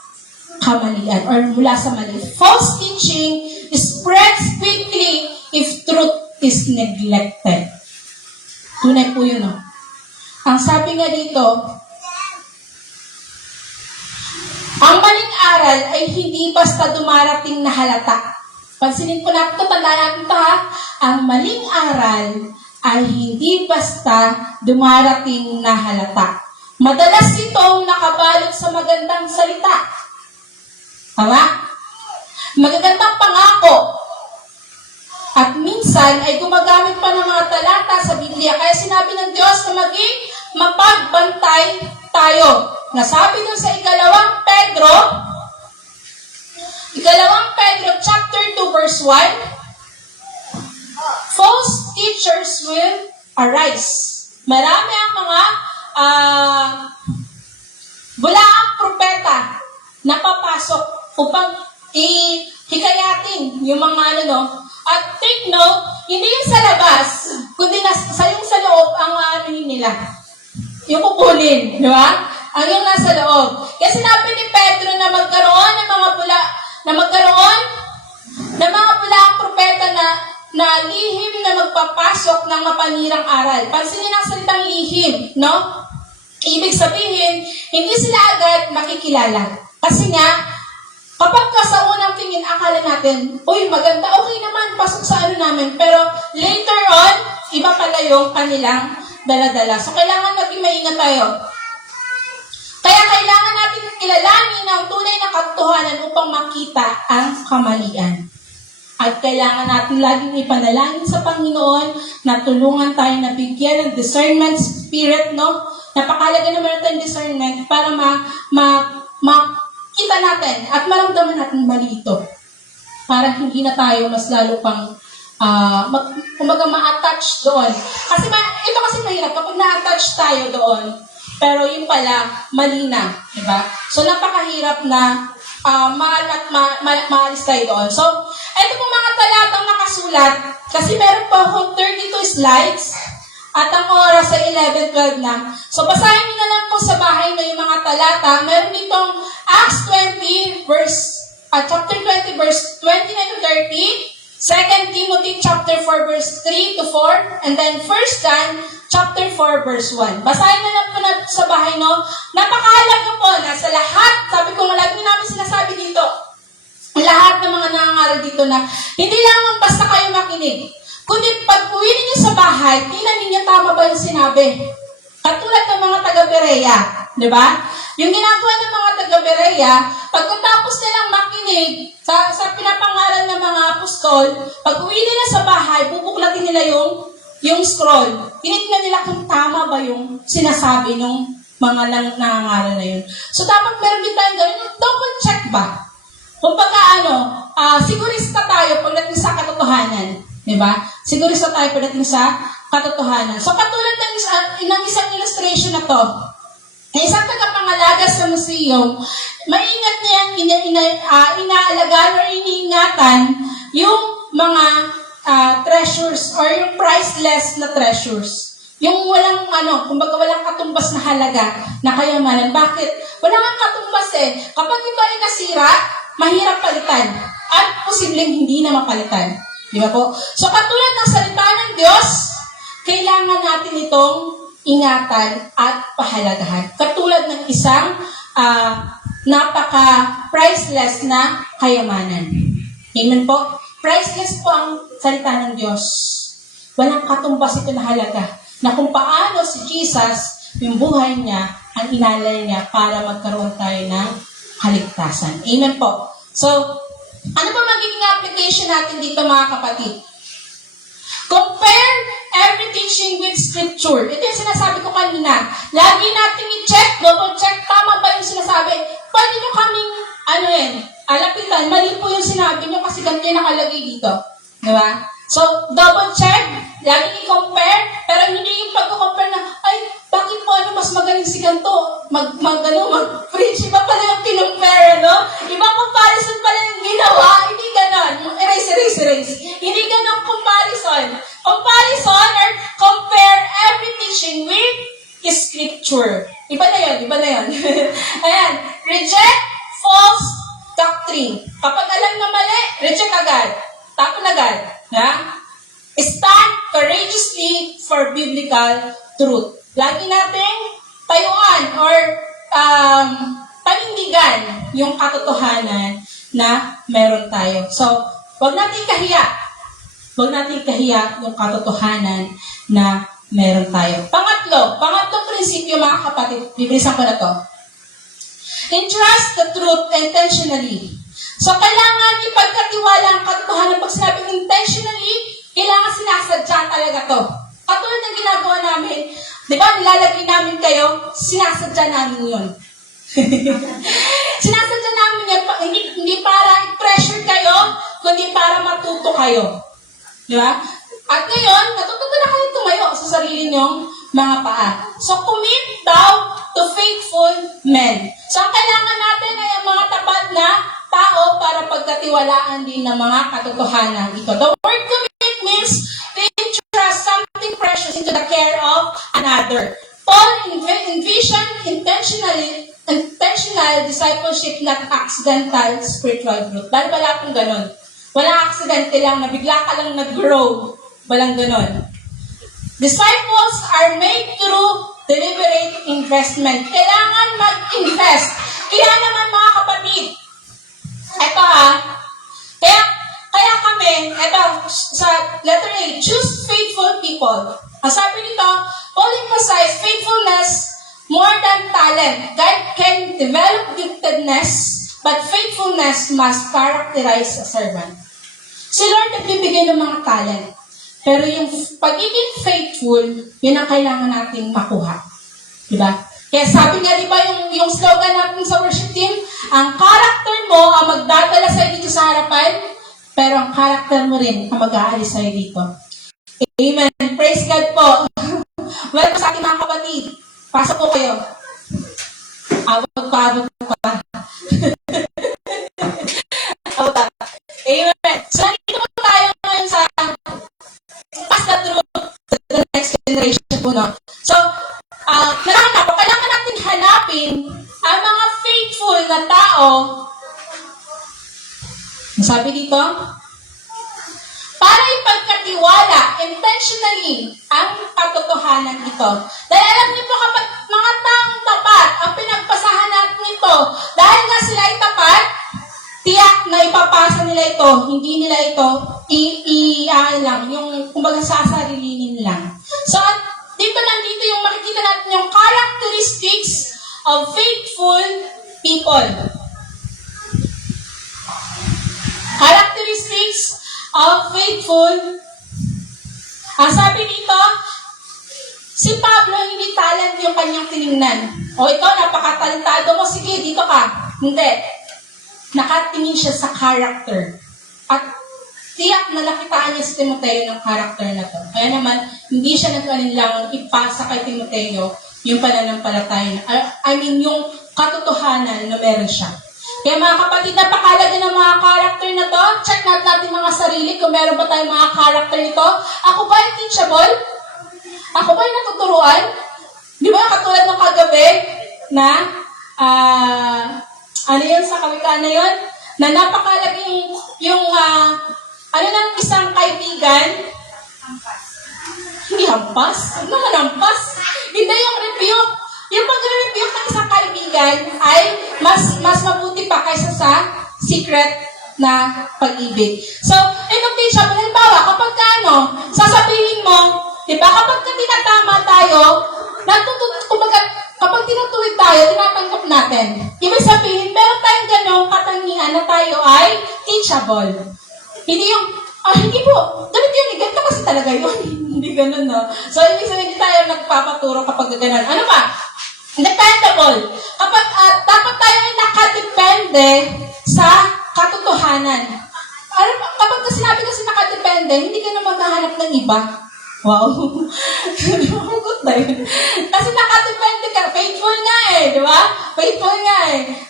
kamalian or mula sa mali. False teaching spreads quickly if truth is neglected. Tunay po yun, no? Ang sabi nga dito, ang maling aral ay hindi basta dumarating na halata. Pansinin po natin ito, tandaan natin ito ha. Ang maling aral ay hindi basta dumarating na halata. Madalas itong nakabalot sa magandang salita. Tama? Magagandang pangako. At minsan ay gumagamit pa ng mga talata sa Biblia. Kaya sinabi ng Diyos na maging mapagbantay tayo. Nasabi dun sa ikalawang Pedro chapter 2 verse 1, false teachers will arise. Marami ang mga bulaang propeta na papasok upang hikayatin yung mga ano, no? At take note, hindi yung sa labas, kundi yung sa loob ang ano nila. Yung kukunin, di ba? Ang yung nasa loob. Kaya sinabi ni Pedro na magkaroon ng mga pula, na magkaroon ng mga pulaang propeta na lihim na magpapasok ng mapanirang aral. Pansinin ang salitang lihim, no? Ibig sabihin, hindi sila agad makikilala. Kasi nga, kapag ka sa unang tingin, akala natin, uy, maganda, okay naman, pasok sa ano namin. Pero later on, iba pala yung kanilang dala-dala. So, kailangan maging maingat tayo. Kaya kailangan natin kilalanin ang tunay na katotohanan upang makita ang kamalian. At kailangan natin laging ipanalangin sa Panginoon na tulungan tayo na bigyan ng discernment spirit, no? Napakalaga na meron tayong discernment para makita natin at maramdaman natin mali ito. Para hindi na tayo mas lalo pang ma-attach doon. Kasi ito kasi mahirap kapag na-attach tayo doon, pero yung pala, mali na. Diba? So, napakahirap na maalis tayo doon. So, ito pong mga talatang nakasulat, kasi meron po akong 32 slides, at ang oras ay 11:12 na. So, basahin niyo na lang po sa bahay na yung mga talata. Meron ditong Acts 20, chapter 20, verse 29 to 30, 2 Timothy chapter 4, verse 3 to 4, and then 1 John chapter 4, verse 1. Basahin na lang po na sa bahay, no? Napakahalaga po na sa lahat, sabi ko, lagi namin sinasabi dito, lahat ng mga nangangaral dito na hindi lang basta kayo makinig, kundi pag uwi ninyo sa bahay, tingnan ninyo tama ba yung sinabi. Katulad ng mga taga-Berea, di ba? Yung ginagawa ng mga taga-Berea, pagkatapos nilang makinig sa pinapangaral ng mga apostol, pag uwi nila sa bahay, bubuklatin nila yung scroll. Tinitingnan nila kung tama ba yung sinasabi ng mga nangangaral na yun. So, dapat meron din tayong gawin, double check ba? Kung sigurista tayo pagdating sa katotohanan. Diba? Sigurista tayo pagdating sa katotohanan. So, katulad ng isang illustration na to, isang tagapangalaga sa museum, maingat niyang inaalagaan or iniingatan yung mga treasures or yung priceless na treasures. Yung walang kumbaga walang katumbas na halaga na kayamanan. Bakit? Wala kang katumbas eh. Kapag ito ay nasira, mahirap palitan. At posibleng hindi na mapalitan. Di ba po? So, katulad ng salita ng Diyos, kailangan natin itong ingatan at pahalagahan. Katulad ng isang napaka-priceless na kayamanan. Amen po? Priceless po ang salita ng Diyos. Walang katumbas ito na halaga. Na kung paano si Jesus, yung buhay niya, ang inalay niya para magkaroon tayo ng kaligtasan. Amen po? So, ano pa magiging application natin dito mga kapatid? Compare every teaching with Scripture. Ito yung sinasabi ko kanina. Lagi natin i-check, double check, tama ba yung sinasabi? Pwede nyo kaming, alapitan, mali po yung sinabi nyo kasi ganito yung nakalagay dito. Diba? So, double check, lagi i-compare, pero hindi yung pag-compare na, bakit po mas magaling si ganito? Mag-preach, iba pala yung kinumpare, Ibang comparison pala yung ginawa, hindi ganon. Erase. Hindi ganon comparison. Comparison or compare every teaching with Scripture. Iba na yun. Ayan, reject false doctrine. Kapag alam na mali, reject agad. Tapon agad. Stand courageously for biblical truth. Lagi nating tayuan or panindigan yung katotohanan na meron tayo. So, wag nating kahiya. Wag nating kahiya yung katotohanan na meron tayo. Pangatlong prinsipyo mga kapatid, bibilisan ko na to. Entrust the truth intentionally. So, kailangan ipagkatiwala ang katotohanan. Pag sinabing intentionally, kailangan sinasadya talaga to. Katulad ng ginagawa namin, di ba, nilalagay namin kayo, sinasadya namin yun. Sinasadya namin yan, hindi para i-pressure kayo, kundi para matuto kayo. Di ba? At ngayon, natututo na kayo tumayo sa sarili nyong mga paa. So, commit daw to faithful men. So, ang kailangan natin ay ang mga tapat na tao para pagkatiwalaan din ng mga katotohanan ito. The word commit means to entrust something precious into the care of another. Paul envisioned intentional discipleship, not accidental spiritual growth. Dahil wala akong ganun. Walang aksidente lang na bigla ka lang nag-grow. Walang ganun. Disciples are made through deliberate investment. Kailangan mag-invest. Kaya naman mga kapatid, ito kaya kami, ito, sa letter A, choose faithful people. Ang sabi dito, Paul emphasized faithfulness more than talent. God can develop giftedness, but faithfulness must characterize a servant. Si Lord nagbibigay ng mga talent. Pero yung pagiging faithful, yun ang kailangan nating makuha. Diba? Kaya sabi nga, diba, yung slogan natin sa worship team, ang character mo ang magdadala sa'yo dito sa harapan, pero ang character mo rin ang mag-aalis sa'yo dito. Amen. Praise God po. Welcome sa ating mga kapatid. Pasok po kayo. Abot pa. Amen. So, nandito po tayo ngayon sa pass the truth to the next generation po, no? So, kailangan natin hanapin ang mga faithful na tao. Sabi dito, para ipagkatiwala intentionally ang katotohanan ito. Dahil alam niyo po, kapag mga taong tapat ang pinagpasahan natin ito, dahil nga sila ay tapat, tiyak na ipapasa nila ito, hindi nila ito yung kumbaga sasarilinin lang. So, at nandito yung makikita natin yung characteristics of faithful people. Characteristics of faithful. Ang sabi dito, si Pablo hindi talent yung kanyang tiningnan. O ikaw, napakatalentado mo, sige, dito ka. Hindi. Nakatingin siya sa character. At tiyak na nakitaan niya si Timoteo ng character na to. Kaya naman, hindi siya nag-alinlangang ipasa kay Timoteo yung pananampalataya. Yung katotohanan na meron siya. Kaya mga kapatid, napakalaga ng mga character na to. Check natin mga sarili kung meron pa tayong mga character nito. Ako ba yung teachable? Ako ba yung natuturuan? Di ba katulad ng kagabi na ano yun sa kawikaan na yun? Na napakalaga yung ng isang kaibigan? Hindi hampas? Ano nga hampas? Hindi yung rebuke. Yung pag-rebuke ng isang kaibigan ay mas mabuti pa kaysa sa secret na pag-ibig. So, itong teachable, halimbawa, kapag sasabihin mo, di ba, kapag tinatama tayo, kapag tinutuwid tayo, tinatanggap natin. Ibig sabihin, meron tayong ganong katangian na tayo ay teachable. Hindi yung, hindi po, ganito yun, ganito kasi talaga yun. Hindi ganun, no? So, ibig sabihin, hindi tayo nagpapaturo kapag ganun. Ano ba? Dependable. Kapag dapat tayo ay nakadepende sa katotohanan. Kapag sinabi kasi nakadepende, hindi ka na maghahanap ng iba. Wow. Hugot na yun. Kasi nakadepende ka. Faithful nga di ba? Faithful nga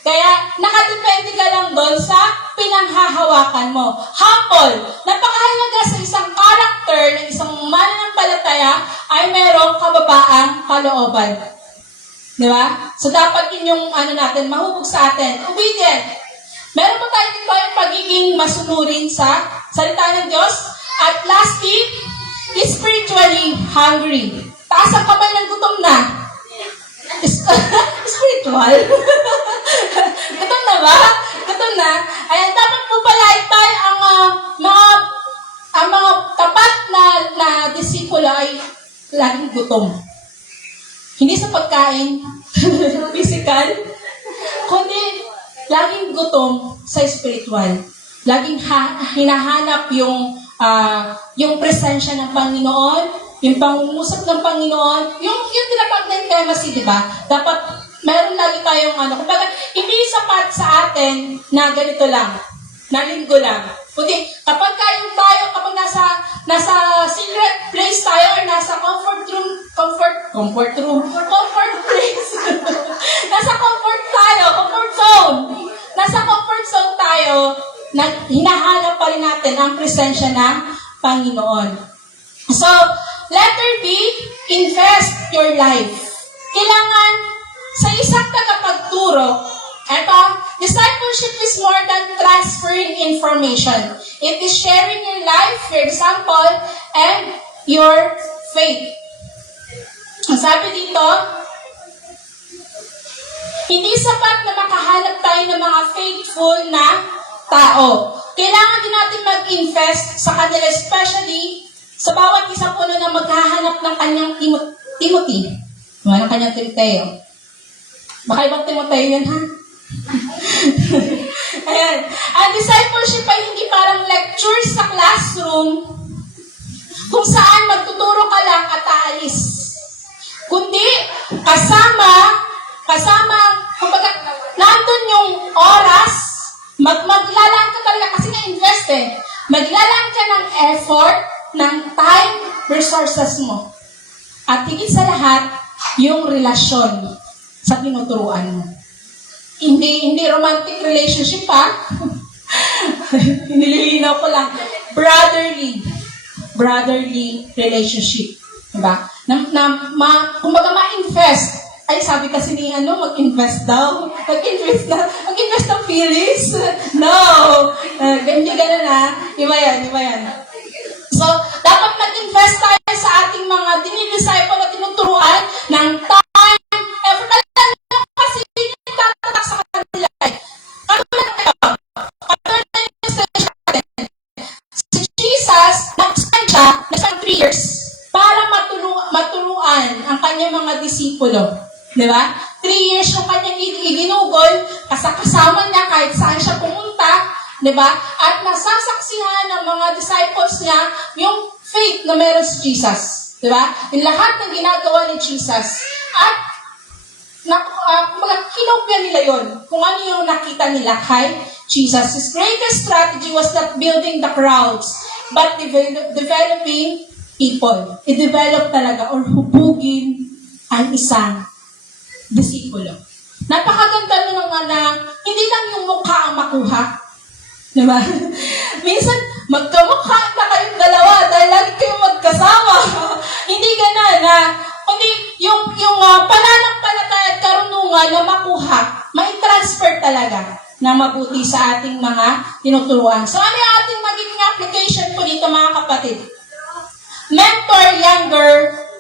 Kaya nakadepende ka lang doon sa pinanghahawakan mo. Humble. Napakahalaga sa isang character ng isang mananampalataya ay merong kababaang kalooban. Di ba? So, dapat yun yung mahubog sa atin. Obedient. Meron pa tayo dito yung pagiging masunurin sa salita ng Diyos. At lastly, spiritually hungry. Taas ang kamay ng gutom na. Spiritual. Gutom na ba? Gutom na. Ayan, dapat po pala tayo ang mga tapat na disipulo ay laging gutom. Hindi sa pagkain, physical, kundi laging gutom sa spiritual. Laging hinahanap yung presensya ng Panginoon, yung pangungusap ng Panginoon, yung tinatawag na intimacy, di ba? Dapat meron lagi tayong kumbaga, hindi sapat sa atin na ganito lang, na linggo lang. Kundi kapag nasa secret place tayo or nasa comfort place. Nasa comfort zone tayo. hinahanap pa rin natin ang presensya ng Panginoon. So, letter B, invest your life. Kailangan sa isang tagapagturo, eto, discipleship is more than transferring information. It is sharing your life, your example, and your faith. Ang sabi dito, hindi sapat na makahanap tayo ng mga faithful na tao. Kailangan din natin mag-invest sa kanila, especially sa bawat isa po na maghahanap ng kanyang Timothy. Ng kanyang Timoteo. Baka ibang Timoteo yun, ha? Ayan. Ang discipleship ay hindi parang lectures sa classroom kung saan magtuturo ka lang at aalis. Kundi, kumbaga, nandun yung oras, maglalaan ka talaga, kasi nga-invest eh. Maglalaan ka ng effort, ng time, resources mo. At higit sa lahat, yung relasyon sa tinuturuan mo. Hindi romantic relationship, ha? Nililinaw ko lang. Brotherly relationship. Diba? Kumbaga ma-invest. Ay, sabi kasi ni mag-invest daw. Mag-invest ng feelings. No! Hindi ganun, ha? Iba yan. So, dapat mag-invest tayo sa ating mga dinidisciple at tinuturuan ng time, effort. Alam mo kasi yun yung tatatak sa kanila. Katulad na yung station natin. Si Jesus, nag-spend siya, nag-spend 3 years para maturuan ang kanyang mga disipulo. Di ba? 3 years yung kanyang iginugol, kasama niya kahit saan siya pumunta, di ba? At nasasaksihan ng mga disciples niya yung faith na meron si Jesus. Di ba? Yung lahat ng ginagawa ni Jesus. At kinopya nila yon kung ano yung nakita nila kay Jesus. His greatest strategy was not building the crowds, but developing people. I-develop talaga or hubugin ang isang disipulo. Napakaganda nung hindi lang yung mukha ang makuha. Diba? Minsan, magkamukha na kayong dalawa dahil lagi kayong magkasama. Hindi ganun, kundi yung pananampalataya at karunungan na makuha, mai-transfer talaga na mabuti sa ating mga tinuturuan. So, ano yung ating magiging application po dito, mga kapatid? Mentor younger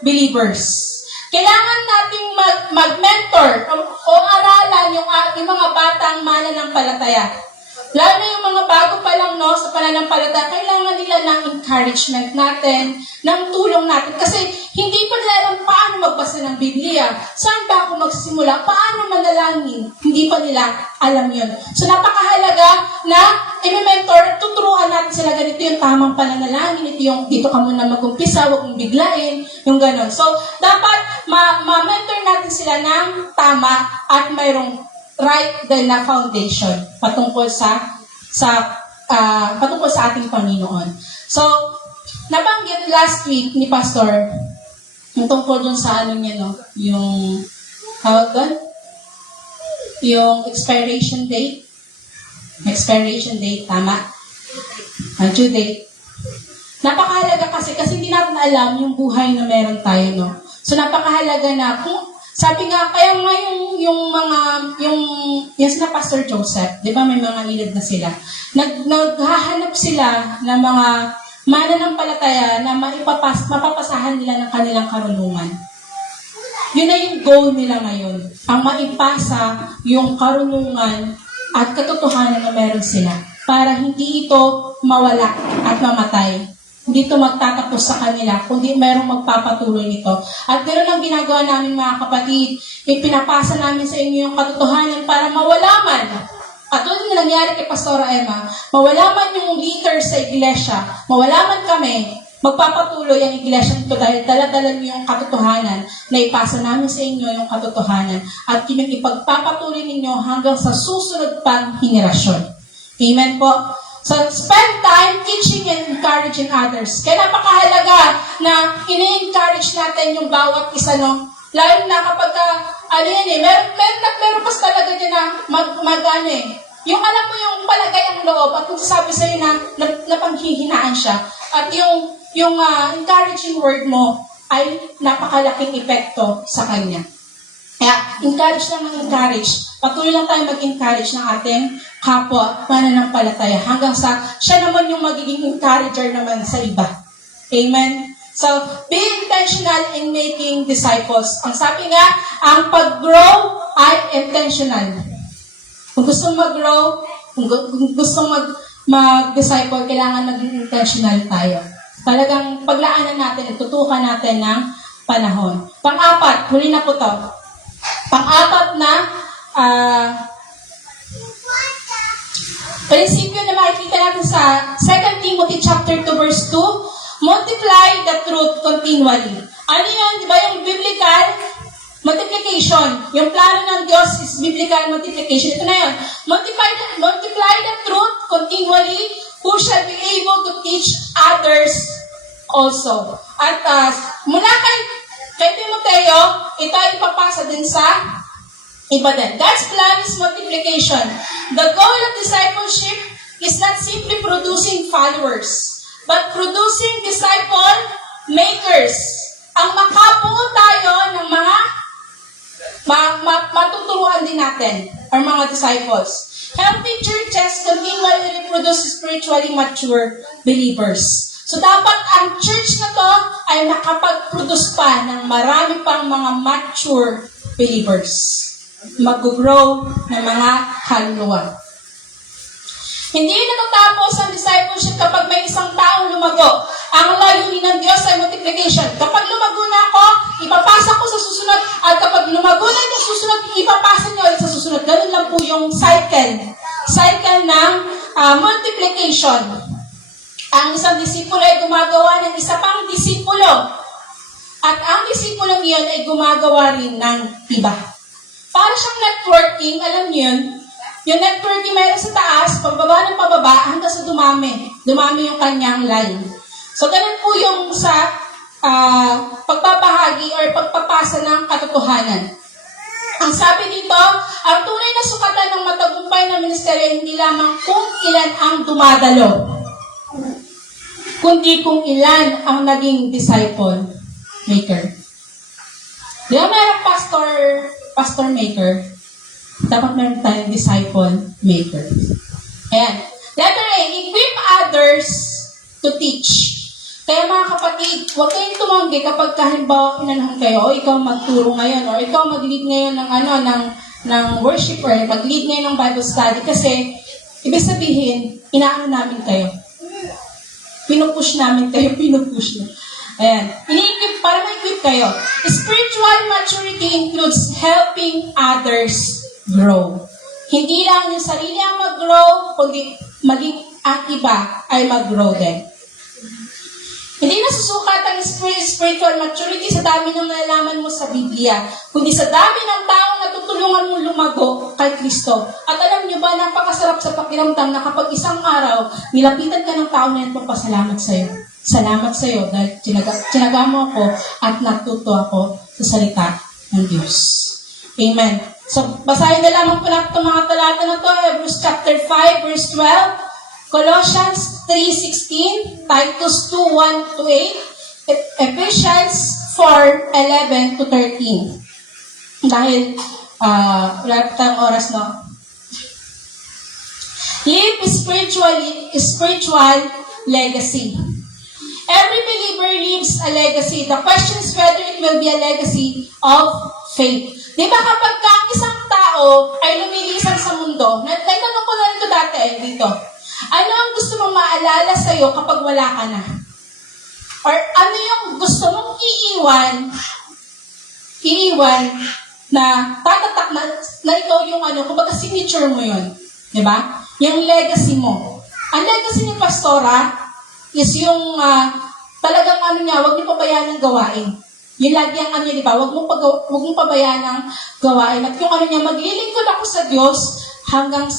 believers. Kailangan nating mag-mentor o aralan yung mga batang mananampalataya. Lalo na yung mga bago pa lang sa pananampalataya, kailangan nila ng encouragement natin, ng tulong natin. Kasi hindi pa nila alam paano magbasa ng Biblia. Saan ba ako magsisimula? Paano manalangin? Hindi pa nila alam yun. So napakahalaga na i-mentor, tuturuan natin sila ganito yung tamang pananalangin, dito ka muna mag-umpisa, huwag mong biglain, yung gano'n. So dapat ma-mentor natin sila ng tama at mayroong right din na foundation patungkol sa ating Panginoon. So, nabanggit last week ni Pastor yung tungkol dun sa yung tawag doon? Yung expiration date. Expiration date, tama? Due date. Napakahalaga kasi hindi natin alam yung buhay na meron tayo, no? So, napakahalaga na sabi nga, kaya nga yung sina Pastor Joseph, di ba may mga ilid na sila, naghahanap sila ng mga mananampalataya na mapapasahan nila ng kanilang karunungan. Yun na yung goal nila ngayon, ang maipasa yung karunungan at katotohanan na meron sila para hindi ito mawala at mamatay. Hindi ito magtatapos sa kanila, kundi merong magpapatuloy nito. At ganoon ang ginagawa namin, mga kapatid. Ipinapasa namin sa inyo yung katotohanan para mawala man. At doon yung nangyari kay Pastora Emma, mawala man yung leader sa iglesia, mawala man kami, magpapatuloy ang iglesia nito dahil dala-dala niyo yung katotohanan na ipasa namin sa inyo yung katotohanan at ipagpapatuloy ninyo hanggang sa susunod pang henerasyon. Amen po. So, spend time teaching and encouraging others. Kaya napakahalaga na ini-encourage natin yung bawat isa, no? Lalo na kapag, meron pas talaga dyan na yung alam mo yung palagay ang loob at kung sabi sa'yo na napanghihinaan siya at yung encouraging word mo ay napakalaking epekto sa kanya. Kaya, encourage lang ng encourage. Patuloy lang tayo mag-encourage ng ating kapwa mananampalataya hanggang sa siya naman yung magiging encourager naman sa iba. Amen? So, be intentional in making disciples. Ang sabi nga, ang pag-grow ay intentional. Kung gusto mag-grow, kung gusto mag-disciple, kailangan maging intentional tayo. Talagang paglaanan natin, tutukan natin ng panahon. Pang-apat, huli na po to. Pang-apat na prinsipyo na makikita natin sa 2 Timothy chapter 2 verse 2, multiply the truth continually. Ano yun? Di ba yung biblical multiplication? Yung plano ng Diyos is biblical multiplication. Ito na yun. Multiply the truth continually, who shall be able to teach others also. At mula kay Timoteo, ito ay ipapasa din sa iba din. God's plan is multiplication. The goal of discipleship is not simply producing followers, but producing disciple makers. Ang makabuo tayo ng mga matuturuan din natin, or mga disciples. Healthy churches continually reproduce spiritually mature believers. So, dapat ang church na to ay nakapag-produce pa ng marami pang mga mature believers. Mag-grow ng mga kaluluwa. Hindi natatapos ang discipleship kapag may isang taong lumago. Ang layunin ng Diyos ay multiplication. Kapag lumago na ako, ipapasa ko sa susunod. At kapag lumago na yung susunod, ipapasa niyo ulit sa susunod. Ganun lang po yung cycle. Cycle ng multiplication. Ang isang disipulo ay gumagawa ng isa pang disipulo. At ang disipulong iyon ay gumagawa rin ng iba. Para siyang networking, alam niyo yun, yung networking meron sa taas, pababa ng pababa, hanggang sa dumami. Dumami yung kanyang line. So, ganun po yung sa pagpapahagi or pagpapasa ng katotohanan. Ang sabi dito, ang tunay na sukatan ng matagumpay na ministeryo hindi lamang kung ilan ang dumadalo, kundi kung ilan ang naging disciple maker. Di ba mayroong pastor maker? Dapat meron tayong disciple maker. Ayan. Letter A, equip others to teach. Kaya mga kapatid, huwag kayong tumanggi kapag halimbawa pinanahan kayo, o ikaw magturo ngayon, o ikaw mag-lead ngayon ng worshiper, mag-lead ngayon ng Bible study, kasi ibig sabihin, inaano namin kayo. Pinupush namin kayo, pinupush nyo. Ayan. Ini-equip, para ma-equip kayo. Spiritual maturity includes helping others grow. Hindi lang yung sarili ang mag-grow, kundi maging ang iba ay mag-grow din. Hindi nasusukat ang spiritual maturity sa dami ng nalalaman mo sa Biblia, kundi sa dami ng taong natutulungan mo lumago kay Kristo. At alam niyo ba, napakasarap sa pakiramdam na kapag isang araw, nilapitan ka ng tao na yan, papasalamat sa'yo. Salamat sa'yo dahil tinaga mo ako at natuto ako sa salita ng Diyos. Amen. So, basahin na lamang po natin itong mga talata na ito. Hebrews chapter 5, verse 12. Colossians 3:16, Titus 2:1-8, Ephesians 4:11-13. Dahil wala pa tayong oras, no? Live spiritual legacy. Every believer leaves a legacy. The question is whether it will be a legacy of faith. Di ba kapag ang isang tao ay lumilisan sa mundo, naitanong ko na ito dati dito, ano ang gusto mong maalala sa'yo kapag wala ka na? Or ano yung gusto mong iiwan na tatatak na ikaw yung kumbaga signature mo yun. Diba? Yung legacy mo. Ang legacy ni Pastora is yung talagang huwag niyo pabayaan ng gawain. Yung lagi ang diba? Huwag mong pabayaan ng gawain. At yung maglilingkod ako sa Diyos, hanggang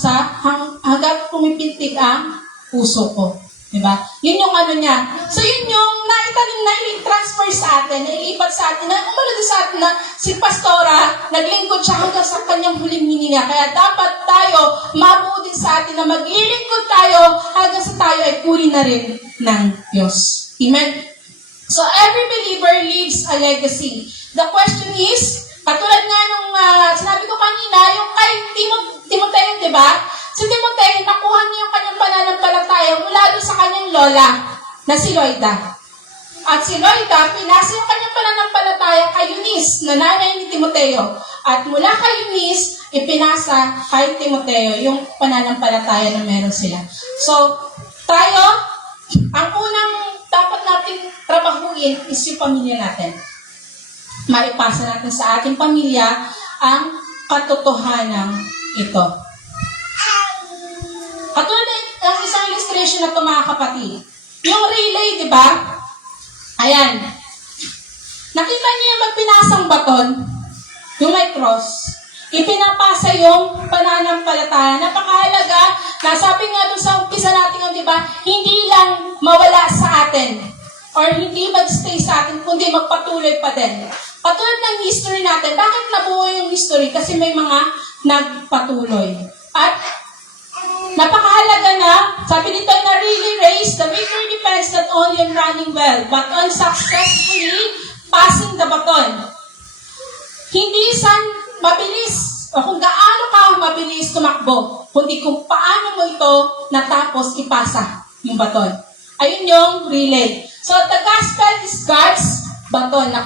pumipintig ang puso ko. Diba? Yun yung niya. So, yun yung na i-transfer sa atin, na ilipat sa atin, na umano din sa atin na si Pastora, naglingkod siya hanggang sa kanyang huling hininga. Kaya dapat tayo, mabuo din sa atin na maglilingkod tayo hanggang sa tayo ay puri na rin ng Diyos. Amen? So, every believer leaves a legacy. The question is, katulad nga nung sinabi ko kanina, yung kay Timoteo, di ba? Si Timoteo, nakuha niya yung kanyang pananampalataya mula doon sa kanyang lola na si Loida. At si Loida, pinasa yung kanyang pananampalataya kay Eunice, na nanay ni Timoteo. At mula kay Eunice, ipinasa kay Timoteo yung pananampalataya na meron sila. So, tayo, ang unang dapat nating trabahuin is yung pamilya natin. Maipasa natin sa ating pamilya ang katotohanan ito. Katulad ng isang illustration na ito, mga kapatid. Yung relay, di ba? Ayan. Nakita niyo yung magpinasang baton, yung may cross. Ipinapasa yung pananampalataya. Napakahalaga na sabi nga doon sa umpisa natin, di ba? Hindi lang mawala sa atin or hindi magstay sa atin, kundi magpatuloy pa din. Katulad ng history natin, bakit nabuo yung history? Kasi may mga nagpatuloy. At napakahalaga na, sabi dito na really race, the victory depends not only on running well, but on successfully passing the baton. Hindi mabilis, o kung gaano ka mabilis tumakbo, kundi kung paano mo ito natapos ipasa yung baton. Ayun yung relay. So, the gospel is God's baton, na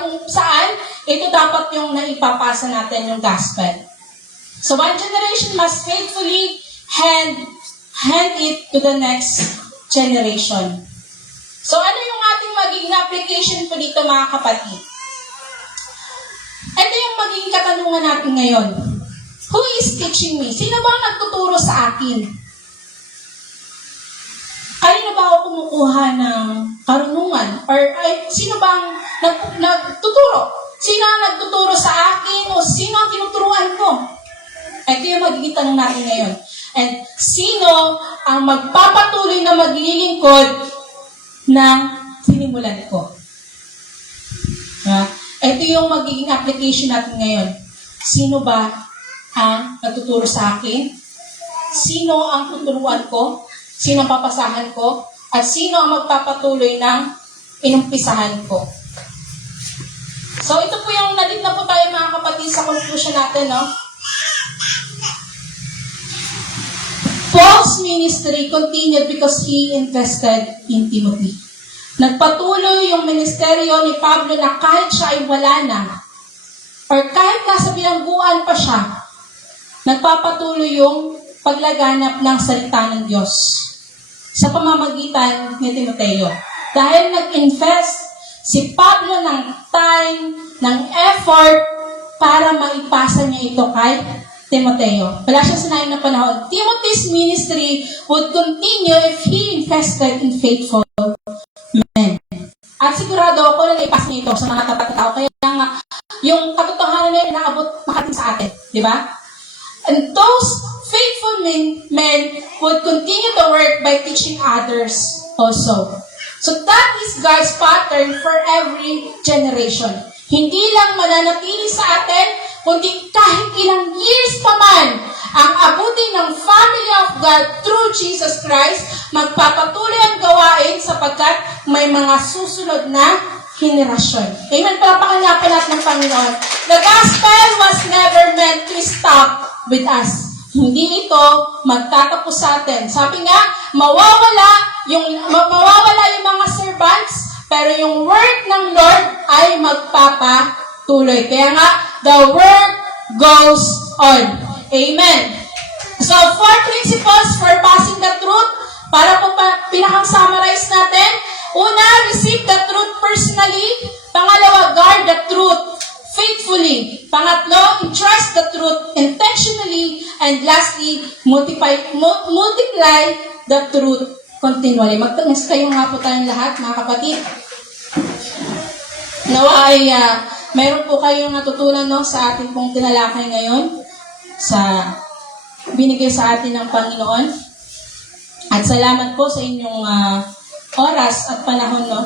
kung saan, ito dapat yung naipapasa natin yung gospel. So, one generation must faithfully hand it to the next generation. So, ano yung ating magiging application po dito, mga kapatid? Ito yung magiging katanungan natin ngayon. Who is teaching me? Sino ba ang nagtuturo sa akin? Kanina ba ako kumukuha ng karunungan? Or sino bang nagtuturo? Sino ang nagtuturo sa akin? O sino ang tinuturuan ko? Ito yung magiging tanong natin ngayon. And sino ang magpapatuloy na maglilingkod ng sinimulan ko? Ito yung magiging application natin ngayon. Sino ba ang nagtuturo sa akin? Sino ang tuturuan ko? Sino ang papasahan ko? At sino ang magpapatuloy ng inumpisahan ko? So, ito po yung nalit na po tayo, mga kapatid, sa conclusion natin, no? Paul's ministry continued because he invested in Timothy. Nagpatuloy yung ministeryo ni Pablo na kahit siya ay wala na, or kahit nasa bilangguan pa siya, nagpapatuloy yung paglaganap ng salita ng Diyos sa pamamagitan ni Timoteo. Dahil nag-invest si Pablo ng time, ng effort, para maipasa niya ito kay Timoteo. Wala siyang sinayang na panahon. Timothy's ministry would continue if he invested in faithful men. At sigurado ako na naipas niya ito sa mga tapat na tao. Kaya nga, yung katotohanan na inaabot makating sa atin. Di ba? And those faithful men would continue the work by teaching others also. So that is God's pattern for every generation. Hindi lang mananatili sa atin, kundi kahit ilang years pa man ang abutin ng family of God through Jesus Christ, magpapatuloy ang gawain sapagkat may mga susunod na henerasyon. Amen. Palapakan nga po natin ng Panginoon. The gospel was never meant to stop with us. Hindi ito magtatapos sa atin. Sabi nga, mawawala yung mga servants, pero yung work ng Lord ay magpapatuloy. Kaya nga, the work goes on. Amen. So, 4 principles for passing the truth. Para po pinakang-summarize natin. Una, receive the truth personally. Pangalawa, guard the truth faithfully. Pangatlo, entrust the truth intentionally. And lastly, multiply the truth continually. Magtamis kayo nga po tayong lahat, mga kapatid. Nawa ay mayroon po kayong natutunan, no, sa ating pong tinalakay ngayon, sa binigay sa atin ng Panginoon. At salamat po sa inyong oras at panahon, no?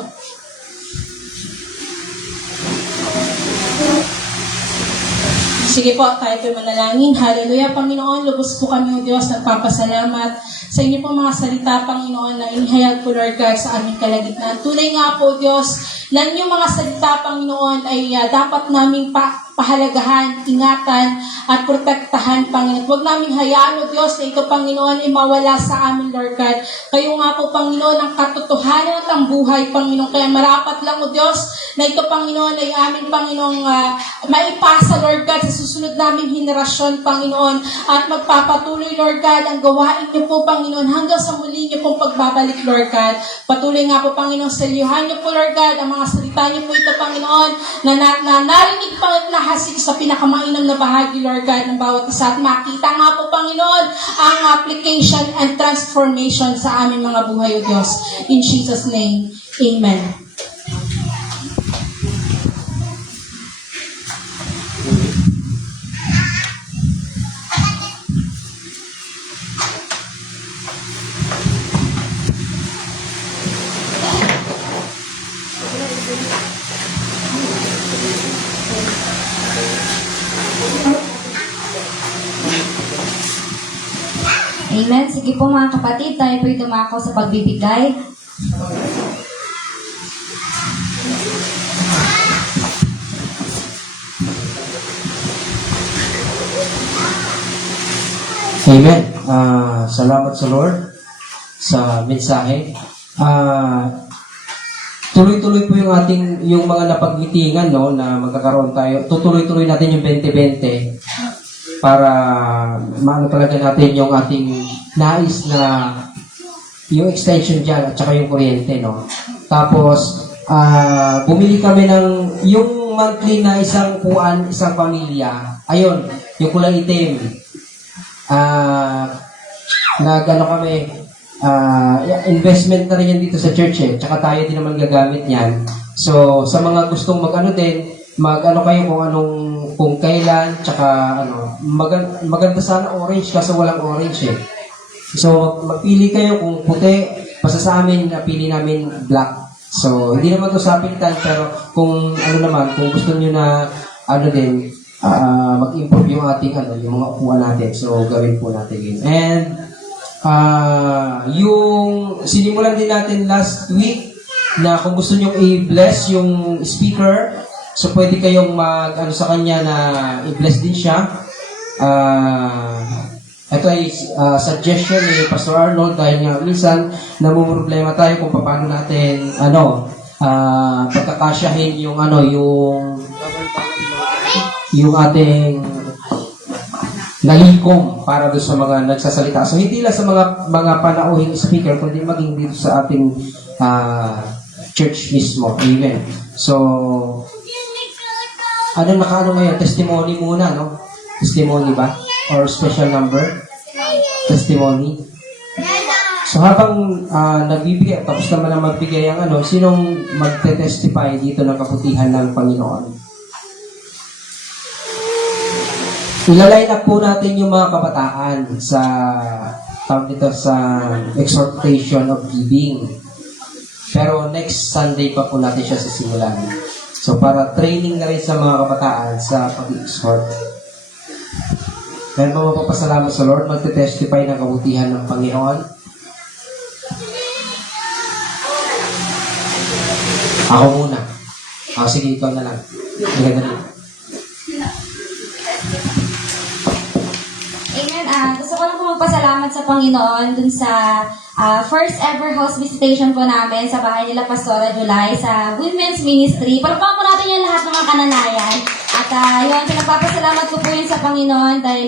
Sige po, tayo po'y manalangin. Hallelujah, Panginoon. Lubos po kami, O Diyos, nagpapasalamat sa inyo pong mga salita, Panginoon, na inihayag po, Lord God, sa aming kalagitnaan. Tunay nga po, Diyos, na inyong mga salita, Panginoon, ay dapat naming pahalagahan, ingatan, at protektahan, Panginoon. Huwag naming hayaan, O Diyos, na ito, Panginoon, ay mawala sa amin, Lord God. Kayo nga po, Panginoon, ang katotohanan at ang buhay, Panginoon. Kaya marapat lang, O Diyos, na ito, Panginoon, ay aming, Panginoong, maipasa, Lord God, sa susunod naming henerasyon, Panginoon, at magpapatuloy, Lord God, ang gawain niyo po, Panginoon, hanggang sa muli niyo pong pagbabalik, Lord God. Patuloy nga po, Panginoon, selyuhan niyo po, Lord God, ang mga salita niyo po ito, Panginoon, na narinig pa at nahasik sa pinakamainam na bahagi, Lord God, ng bawat isa. At makita nga po, Panginoon, ang application and transformation sa aming mga buhay, O Diyos. In Jesus' name, Amen. Amen. Sige po mga kapatid, tayo po'y dumako sa pagbibigay. Amen. Salamat sa Lord sa mensahe. Tuloy-tuloy po yung mga napagmitingan, no, na magkakaroon tayo. Tutuloy-tuloy natin yung 2020 para maano talaga natin yung ating nais na yung extension dyan at saka yung kuryente, no. Tapos bumili kami ng yung monthly na isang puan, isang pamilya. Ayun, yung kulay itim. Nagano kami, investment na rin yan dito sa church eh. Tsaka tayo din naman gagamit yan. So, sa mga gustong mag-ano din, mag-ano kayo kung kailan, tsaka maganda sana orange kasi walang orange eh. So, magpili kayo kung puti, basta sa amin, napili namin black. So, hindi naman to sapilitan, pero kung kung gusto nyo na, mag-improve yung ating, yung mga upuan natin. So, gawin po natin yun. And, yung sinimulan din natin last week na kung gusto nyo i-bless yung speaker, so pwede kayong sa kanya na i-bless din siya. Ito ay suggestion ni Pastor Arnold dahil nga minsan namumroblema tayo kung paano natin pagkakasyahin yung ating nalikom para doon sa mga nagsasalita. So, hindi lang sa mga panauhing speaker, kundi maging dito sa ating church mismo. Amen. So, nakaano ngayon? Testimony muna, no? Testimony ba? Or special number? Testimony. So, habang nagbibigay, tapos naman na magbigay ang sinong magte-testify dito ng kabutihan ng Panginoon? Ilalay na po natin yung mga kabataan sa exhortation of giving. Pero next Sunday pa po natin siya sisimulan. So para training na rin sa mga kabataan sa pag-exhort. Meron pa mapapasalamat sa Lord, magte-testify ng kabutihan ng Panginoon. Ako muna. Sige, ikaw na lang. Gusto ko lang po magpasalamat sa Panginoon dun sa first ever house visitation po namin sa bahay nila Pastora July sa Women's Ministry. Palakpakan po natin yung lahat ng mga kananayan. At yun, pinagpapasalamat ko po yun sa Panginoon dahil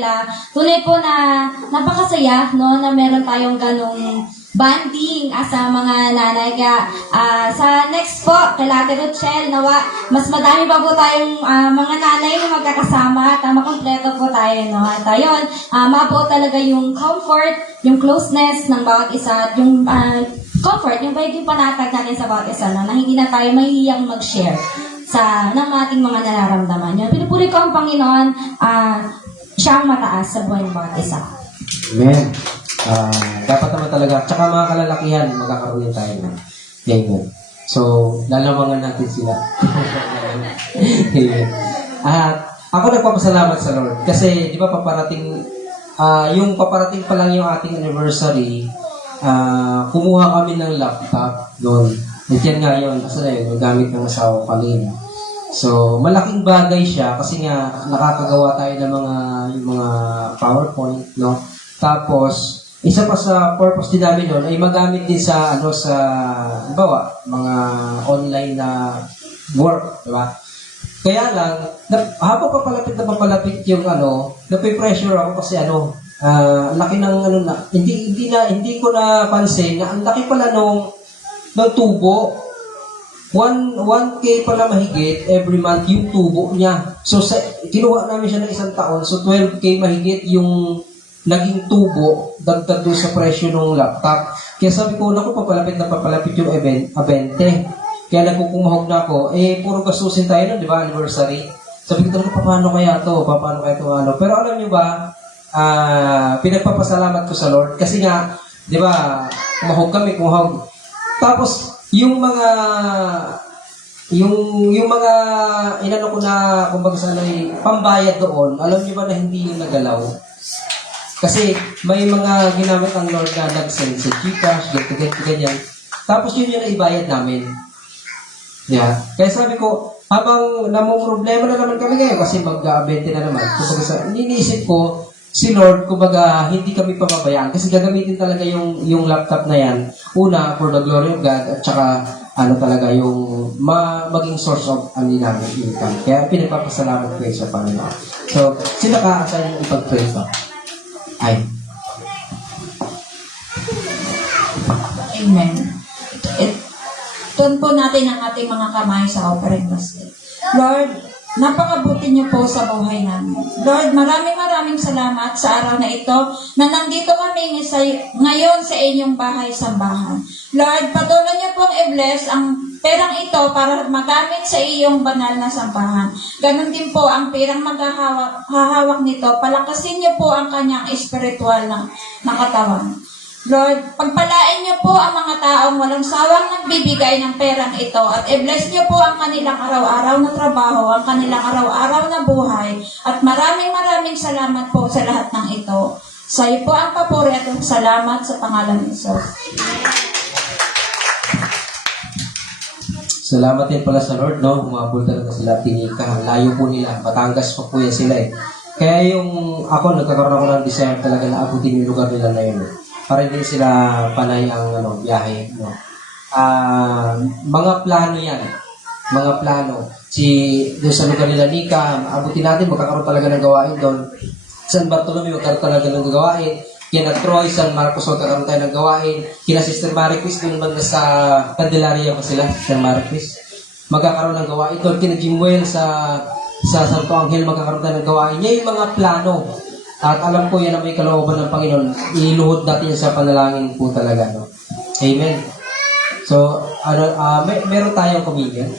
tunay po na napakasaya, no, na meron tayong ganong banding sa mga nanay. Kaya sa next po, kay Ate Rochelle, nawa, mas madami pa po tayong mga nanay na magkakasama at makompleto po tayo. No? At yun, mabuo talaga yung comfort, yung closeness ng bawat isa, at yung comfort, yung pagiging panatag natin sa bawat isa, no? Na hindi na tayo mahihiyang mag-share ng ating mga nararamdaman. Yun, pinupuli ko ang Panginoon, siyang mataas sa buhay ng bawat isa. Amen. Dapat naman talaga, tsaka mga kalalakihan, magkakaroon tayo. Amen. So, lalamangan natin sila. Amen. At ako nagpapasalamat sa Lord kasi di ba paparating yung paparating pa lang yung ating anniversary, kumuha kami ng laptop doon. At yan nga yun, kasi na yun, yung gamit ng asawa ko kanina. So, malaking bagay siya kasi nga nakakagawa tayo ng yung mga PowerPoint, no? Tapos, isa pa sa purpose din namin noon ay magamit din sa halimbawa, mga online na work, di ba? Kaya lang, habang papalapit yung nape-pressure ako kasi laki ng hindi ko napansin na ang laki pala ng tubo. 1K pala mahigit every month yung tubo niya. So, kinuha namin siya ng isang taon. So, 12K mahigit yung naging tubo dagdag doon sa presyo ng laptop. Kaya sabi ko, naku, papalapit yung abente. Kaya nagkukumahog na ako, puro gastusin tayo nun, di ba, anniversary. Sabi ko talaga, paano kaya to? Pero alam niyo ba, pinagpapasalamat ko sa Lord. Kasi nga, di ba, kumahog. Tapos, yung mga inano ko na, kumbaga pambayad doon, alam niyo ba na hindi yung nagalaw? Kasi may mga ginamit ang Lord na nag-send sa Gcash, ganyan. Tapos yun yung naibayad namin. Yeah. Kaya sabi ko, habang namumroblema na naman kami ngayon kasi mag-abente na naman. Kumbaga iniisip ko, si Lord, kumbaga, hindi kami pababayaan kasi gagamitin talaga yung laptop na yan. Una, for the glory of God, at saka, talaga yung maging source of namin income. Kaya pinagpapasalamat ko sa Panginoon. So, sino ka sa yung ipag-pray pa? Ay. Amen. Tuon po natin ang ating mga kamay sa offering basket. Lord, napakabuti niyo po sa buhay namin. Lord, maraming salamat sa araw na ito na nandito kami ngayon sa inyong bahay sambahan. Lord, patuloy niyo pong i-bless ang perang ito para magamit sa iyong banal na sambahan. Ganon din po ang perang maghahawak nito. Palakasin niyo po ang kanyang espiritual na katawan. Lord, pagpalain niyo po ang mga taong walang sawang nagbibigay ng perang ito at i-bless niyo po ang kanilang araw-araw na trabaho, ang kanilang araw-araw na buhay at maraming salamat po sa lahat ng ito. Sa iyo po ang papuri at salamat sa pangalan ni Jesus. Salamat din pala sa Lord, no? Humabol talaga sila, tinika. Layo po nila. Batangas pa po yan sila Kaya ako, nagkakaroon ako ng desire talaga na abutin yung lugar nila na yun. Para hindi sila panay ang biyahe. No? Mga plano yan. Mga plano. Doon sa lugar nila Nika, abutin natin, magkakaroon talaga ng gawain doon. San Bartolome, magkakaroon talaga ng gawain. Kina Troy, San Marcos, magkakaroon tayo ng gawain. Kina Sister Maricris, doon banda sa Candelaria pa sila, Sister Maricris. Magkakaroon ng gawain doon. Kina Jimwell sa Santo Angel, magkakaroon tayo ng gawain. Yan yung mga plano. At alam ko yan na may kalooban ng Panginoon, iluhod natin sa panalangin po talaga. No? Amen. So, meron tayong communion.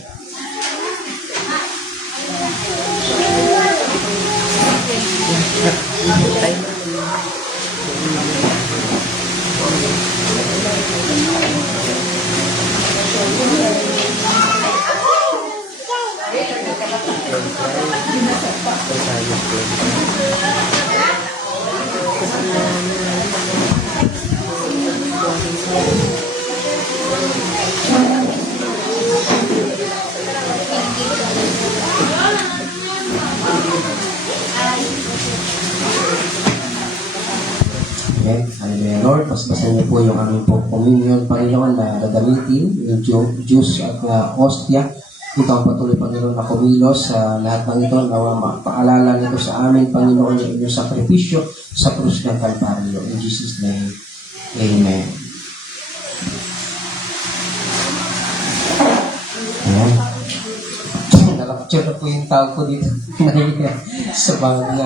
Amen. Hallelujah, Lord. Paspasan niyo po yung aming po communion, Panginoon, na gagamitin, yung juice at hostia. Ito ang patuloy, Panginoon, na kumilos sa lahat ng ito, na mapaalala nito sa amin, Panginoon, yung inyong sakripisyo sa krus ng Kalbaryo. In Jesus' name, Amen. Ayan. Nakapicture na po yung tao ko dito sa mga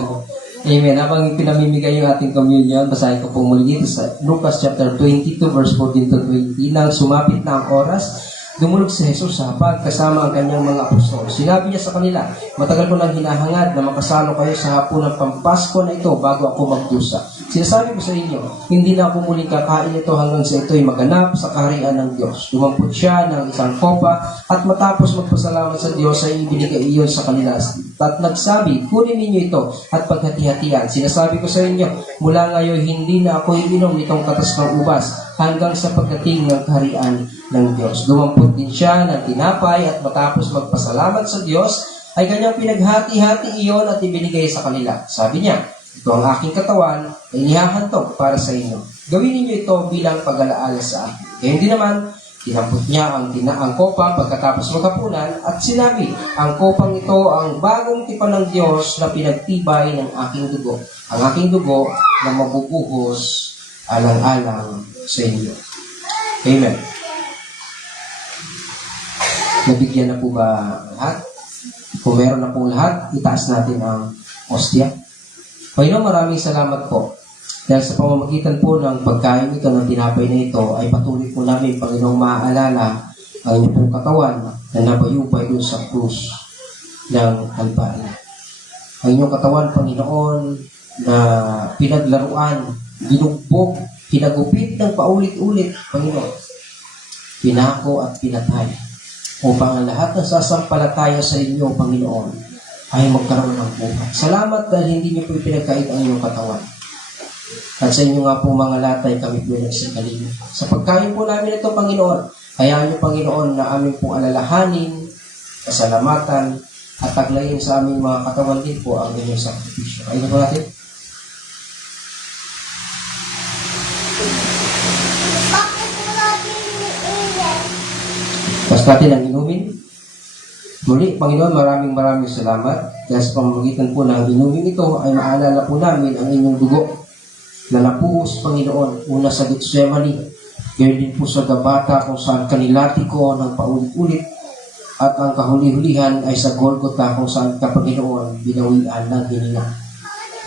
Amen. Habang pinamimigay yung ating communion, basahin ko po muli dito sa Lucas chapter 22, verse 14 to 20. Nang sumapit na ang oras dumulog si Jesus sa hapag kasama ang kanyang mga apostol. Sinabi niya sa kanila, matagal ko nang hinahangad na makasalo kayo sa hapunan pampasko na ito bago ako magdusa. Sinasabi ko sa inyo, hindi na ako muling kakain ito hanggang sa ito'y maganap sa kaharian ng Diyos. Dumampot siya ng isang kopa at matapos magpasalamat sa Diyos ay ibinigay iyon sa kanila. At nagsabi, kunin ninyo ito at paghati-hatian. Sinasabi ko sa inyo, mula ngayon hindi na ako iinom nitong katas ng ubas hanggang sa pagdating ng kaharian ng Diyos. Dumampot din siya ng tinapay at matapos magpasalamat sa Diyos ay kanyang pinaghati-hati iyon at ibinigay sa kanila. Sabi niya, ito ang aking katawan ay inihahandog para sa inyo. Gawin ninyo ito bilang pag-alaala sa akin. Kaya hindi naman, tinampot niya ang kopa pagkatapos maghapunan at sinabi, ang kopang ito ang bagong tipan ng Diyos na pinagtibay ng aking dugo. Ang aking dugo na mabubuhos alang-alang sa inyo. Amen. Nabigyan na po ba lahat? Kung meron na pong lahat, itaas natin ang ostya. Panginoon, maraming salamat po. Dahil sa pamamagitan po ng pagkain ito ng tinapay na ito, ay patuloy po namin, Panginoong, maaalala ang inyong pong katawan na nabayupay doon sa krus ng Kalbaryo. Ang inyong katawan, Panginoon, na pinaglaruan, ginugbog, pinagupit ng paulit-ulit, Panginoon. Pinako at pinatay upang ang lahat ng sasampalataya sa inyo, Panginoon, ay magkaroon ng buhay. Salamat dahil hindi niyo po ipinagkait ang inyong katawan. At sa inyo nga po mga latay kami po nagsagaling. Sa pagkain po namin ito, Panginoon, hayaan niyo, Panginoon, na aming pong alalahanin, kasalamatan, at taglayin sa aming mga katawan din po ang inyong sakripisyo. Ayun po natin. Tapos natin ang inumin. Muli, Panginoon, maraming salamat. Dahil sa pamamagitan po ng inumin ito, ay maalala po namin ang inyong dugo na napuhos, Panginoon, una sa Getsemani, gayon din po sa Gabata kung saan kanilati ko ng paulit-ulit, at ang kahuli-hulihan ay sa Golgotha kung saan ka, Panginoon, binawian ng hininga.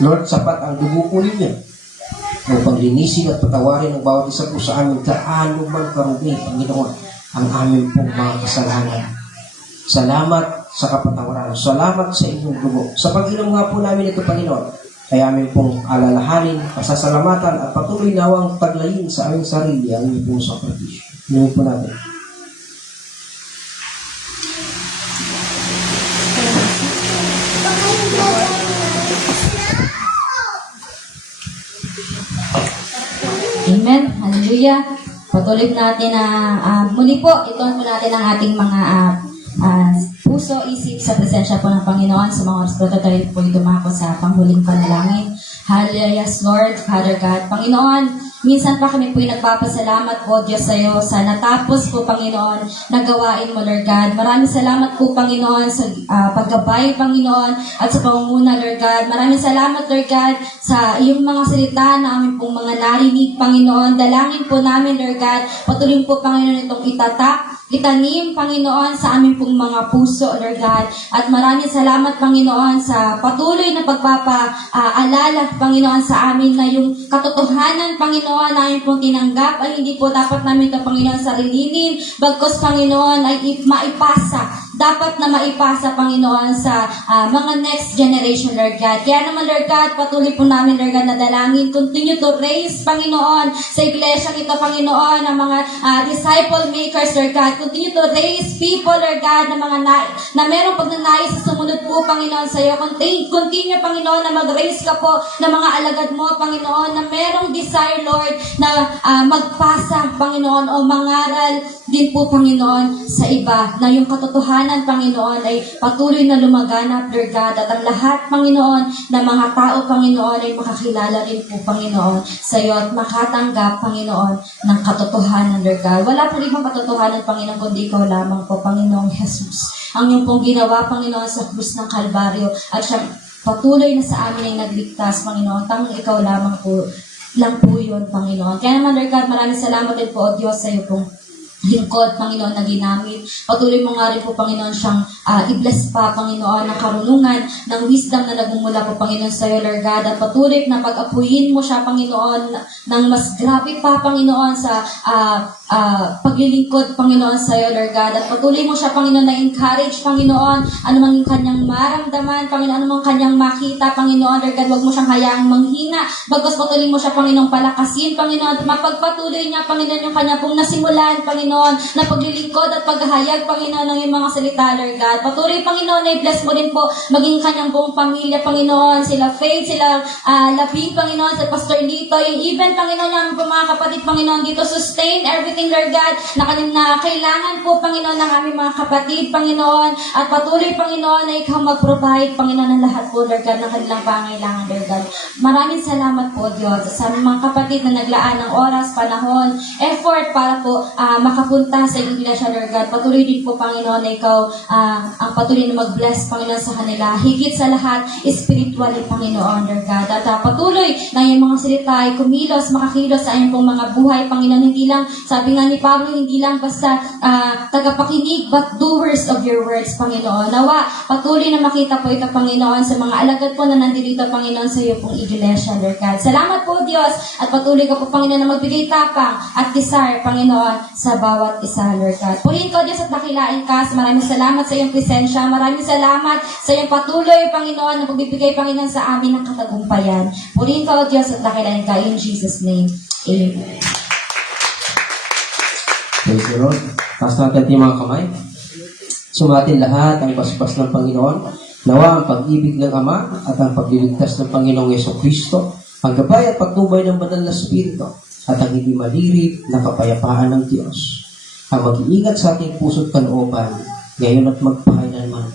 Lord, sapat ang dugo po ninyo upang linisin at patawarin ang bawat isa po sa amin kaano man karumi, Panginoon, ang aming pong mga kasalanan. Salamat sa kapatawaran. Salamat sa inyong dugo. Sa pag-inom nga po namin ito, Panginoon, ay amin pong alalahanin, pasasalamatan at patuloy nawang taglayin sa aming sarili ang inyong pong sakripisyo. Inumin po natin. Amen. Hallelujah. Patuloy natin na muli po, ituon po natin ang ating mga puso, isip sa presensya po ng Panginoon sa mga oras po tayo po dumako sa panghuling panalangin. Hallelujah, Lord, Father God. Panginoon, minsan pa kami po nagpapasalamat po, Diyos, sa iyo sa natapos po, Panginoon, na gawain mo, Lord God. Maraming salamat po, Panginoon, sa paggabay, Panginoon, at sa pangunguna, Lord God. Maraming salamat, Lord God, sa iyong mga salita na aming pong mga narinig, Panginoon. Dalangin po namin, Lord God, patuloy po, Panginoon, itong itanim, Panginoon, sa aming pong mga puso, Lord God. At maraming salamat, Panginoon, sa patuloy na pagpapaalala, Panginoon, sa amin na yung katotohanan, Panginoon, na aming pong tinanggap ay hindi po dapat namin ito, Panginoon, sarilinin, bagkos, Panginoon, ay maipasa. Dapat na maipasa, Panginoon, sa mga next generation, Lord God. Kaya naman, Lord God, patuloy po namin, Lord God, na dalangin. Continue to raise, Panginoon, sa iglesia ito, Panginoon, ng mga disciple makers, Lord God. Continue to raise people, Lord God, na mga na merong pagnanais sa sumunod po, Panginoon, sa iyo. Continue, Panginoon, na mag-raise ka po ng mga alagad mo, Panginoon, na merong desire, Lord, na magpasa, Panginoon, o mangaral din po, Panginoon, sa iba, na yung katotohanan, Panginoon, ay patuloy na lumaganap, Lord God, at ang lahat, Panginoon, na mga tao, Panginoon, ay makakilala rin po, Panginoon, sa iyo at makatanggap, Panginoon, ng katotohanan, Lord God. Wala po ibang katotohanan, Panginoon, kundi ikaw lamang po, Panginoong Jesus. Ang iyong pong ginawa, Panginoon, sa krus ng Kalbaryo, at siya patuloy na sa amin ay nagligtas, Panginoon. Tanging ikaw lamang po, lang po yun, Panginoon. Kaya naman, Lord God, maraming salamat din po, O Diyos, sa iyo pong lingkod, Panginoon, na ginamit. Patuloy mo nga rin po, Panginoon, siyang i-bless pa, Panginoon, ng karunungan, ng wisdom na nagmumula po, Panginoon, sa iyo, Lord God. At patuloy na pag-apuyin mo siya, Panginoon, ng mas grabe pa, Panginoon, sa paglilingkod, Panginoon, sa iyo, Lord God. At patuloy mo siya, Panginoon, na encourage, Panginoon, ano man yung kanyang maramdaman, Panginoon, ano man kanyang makita, Panginoon, Lord God, huwag mo siyang hayaang manghina. Bagos patuloy mo siya, Panginoon, palakasin, Panginoon, at mapagpatuloy niya, Panginoon, yung kanya pong nasimulan, Panginoon, na paglilingkod at paghahayag, Panginoon, ng iyong mga salita, Lord God. Patuloy, Panginoon, na i-bless mo din po maging kanyang buong pamilya, Panginoon, sila Faith, sila Labing, Panginoon, sa Pastor Lito, yung even, Panginoon, yung mga kapatid, Panginoon, dito, sustain everything, Lord God, na kailangan po, Panginoon, ng aming mga kapatid, Panginoon, at patuloy, Panginoon, na ikaw mag-provide, Panginoon, ng lahat po, Lord God, ng kanilang pangailangan, Lord God. Maraming salamat po, Diyos, sa aming mga kapatid na naglaan ng oras, panahon, effort para po makapunta sa iglesia, Lord God. Patuloy din po, Panginoon, na ikaw ang patuloy na mag-bless, Panginoon, sa kanila. Higit sa lahat, spiritually, Panginoon, Lord God. At patuloy na yung mga salita ay kumilos, makakilos sa iyong pong mga buhay, Panginoon. Hindi lang, sabi nga ni Pablo, hindi lang basta tagapakinig, but doers of your words, Panginoon. Nawa, patuloy na makita po ito, Panginoon, sa mga alagad po na nandito, Panginoon, sa iyo pong iglesia, Lord God. Salamat po, Diyos, at patuloy ka po, Panginoon, na magbigay tapang at desire, Panginoon, sa bawat isa, Lord God. Purihin ko, Diyos, at dakilain ka. Maraming salamat sa iyong presensya. Maraming salamat sa iyong patuloy, Panginoon, na pagbibigay, Panginoon, sa amin ng katagumpayan. Purihin ko, Diyos, at dakilain ka. In Jesus' name, Amen. Praise the Lord. Taas natin yung mga kamay. Sumatin lahat ang basbas ng Panginoon. Nawa ang pag-ibig ng Ama at ang pagliligtas ng Panginoong Yesukristo, ang gabay at patnubay ng Banal na Espiritu, at ang hindi malirip na kapayapaan ng Diyos, ang mag-iingat sa ating puso't kalooban, ngayon at magpakailanman.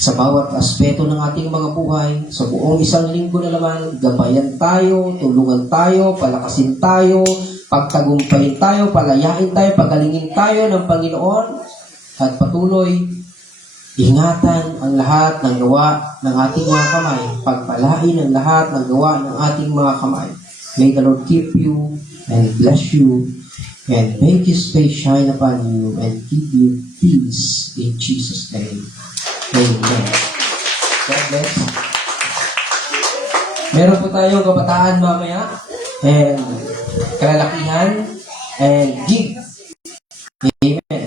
Sa bawat aspeto ng ating mga buhay, sa buong isang linggo na naman, gabayan tayo, tulungan tayo, palakasin tayo, pagtagumpayin tayo, palayain tayo, pagalingin tayo ng Panginoon, at patuloy, ingatan ang lahat ng gawa ng ating mga kamay, pagpalain ang lahat ng gawa ng ating mga kamay. May the Lord keep you and bless you, and make His face shine upon you, and give you peace in Jesus' name. Amen. God bless. Meron po tayong kabataan mamaya, and kalalakihan, and give. Amen.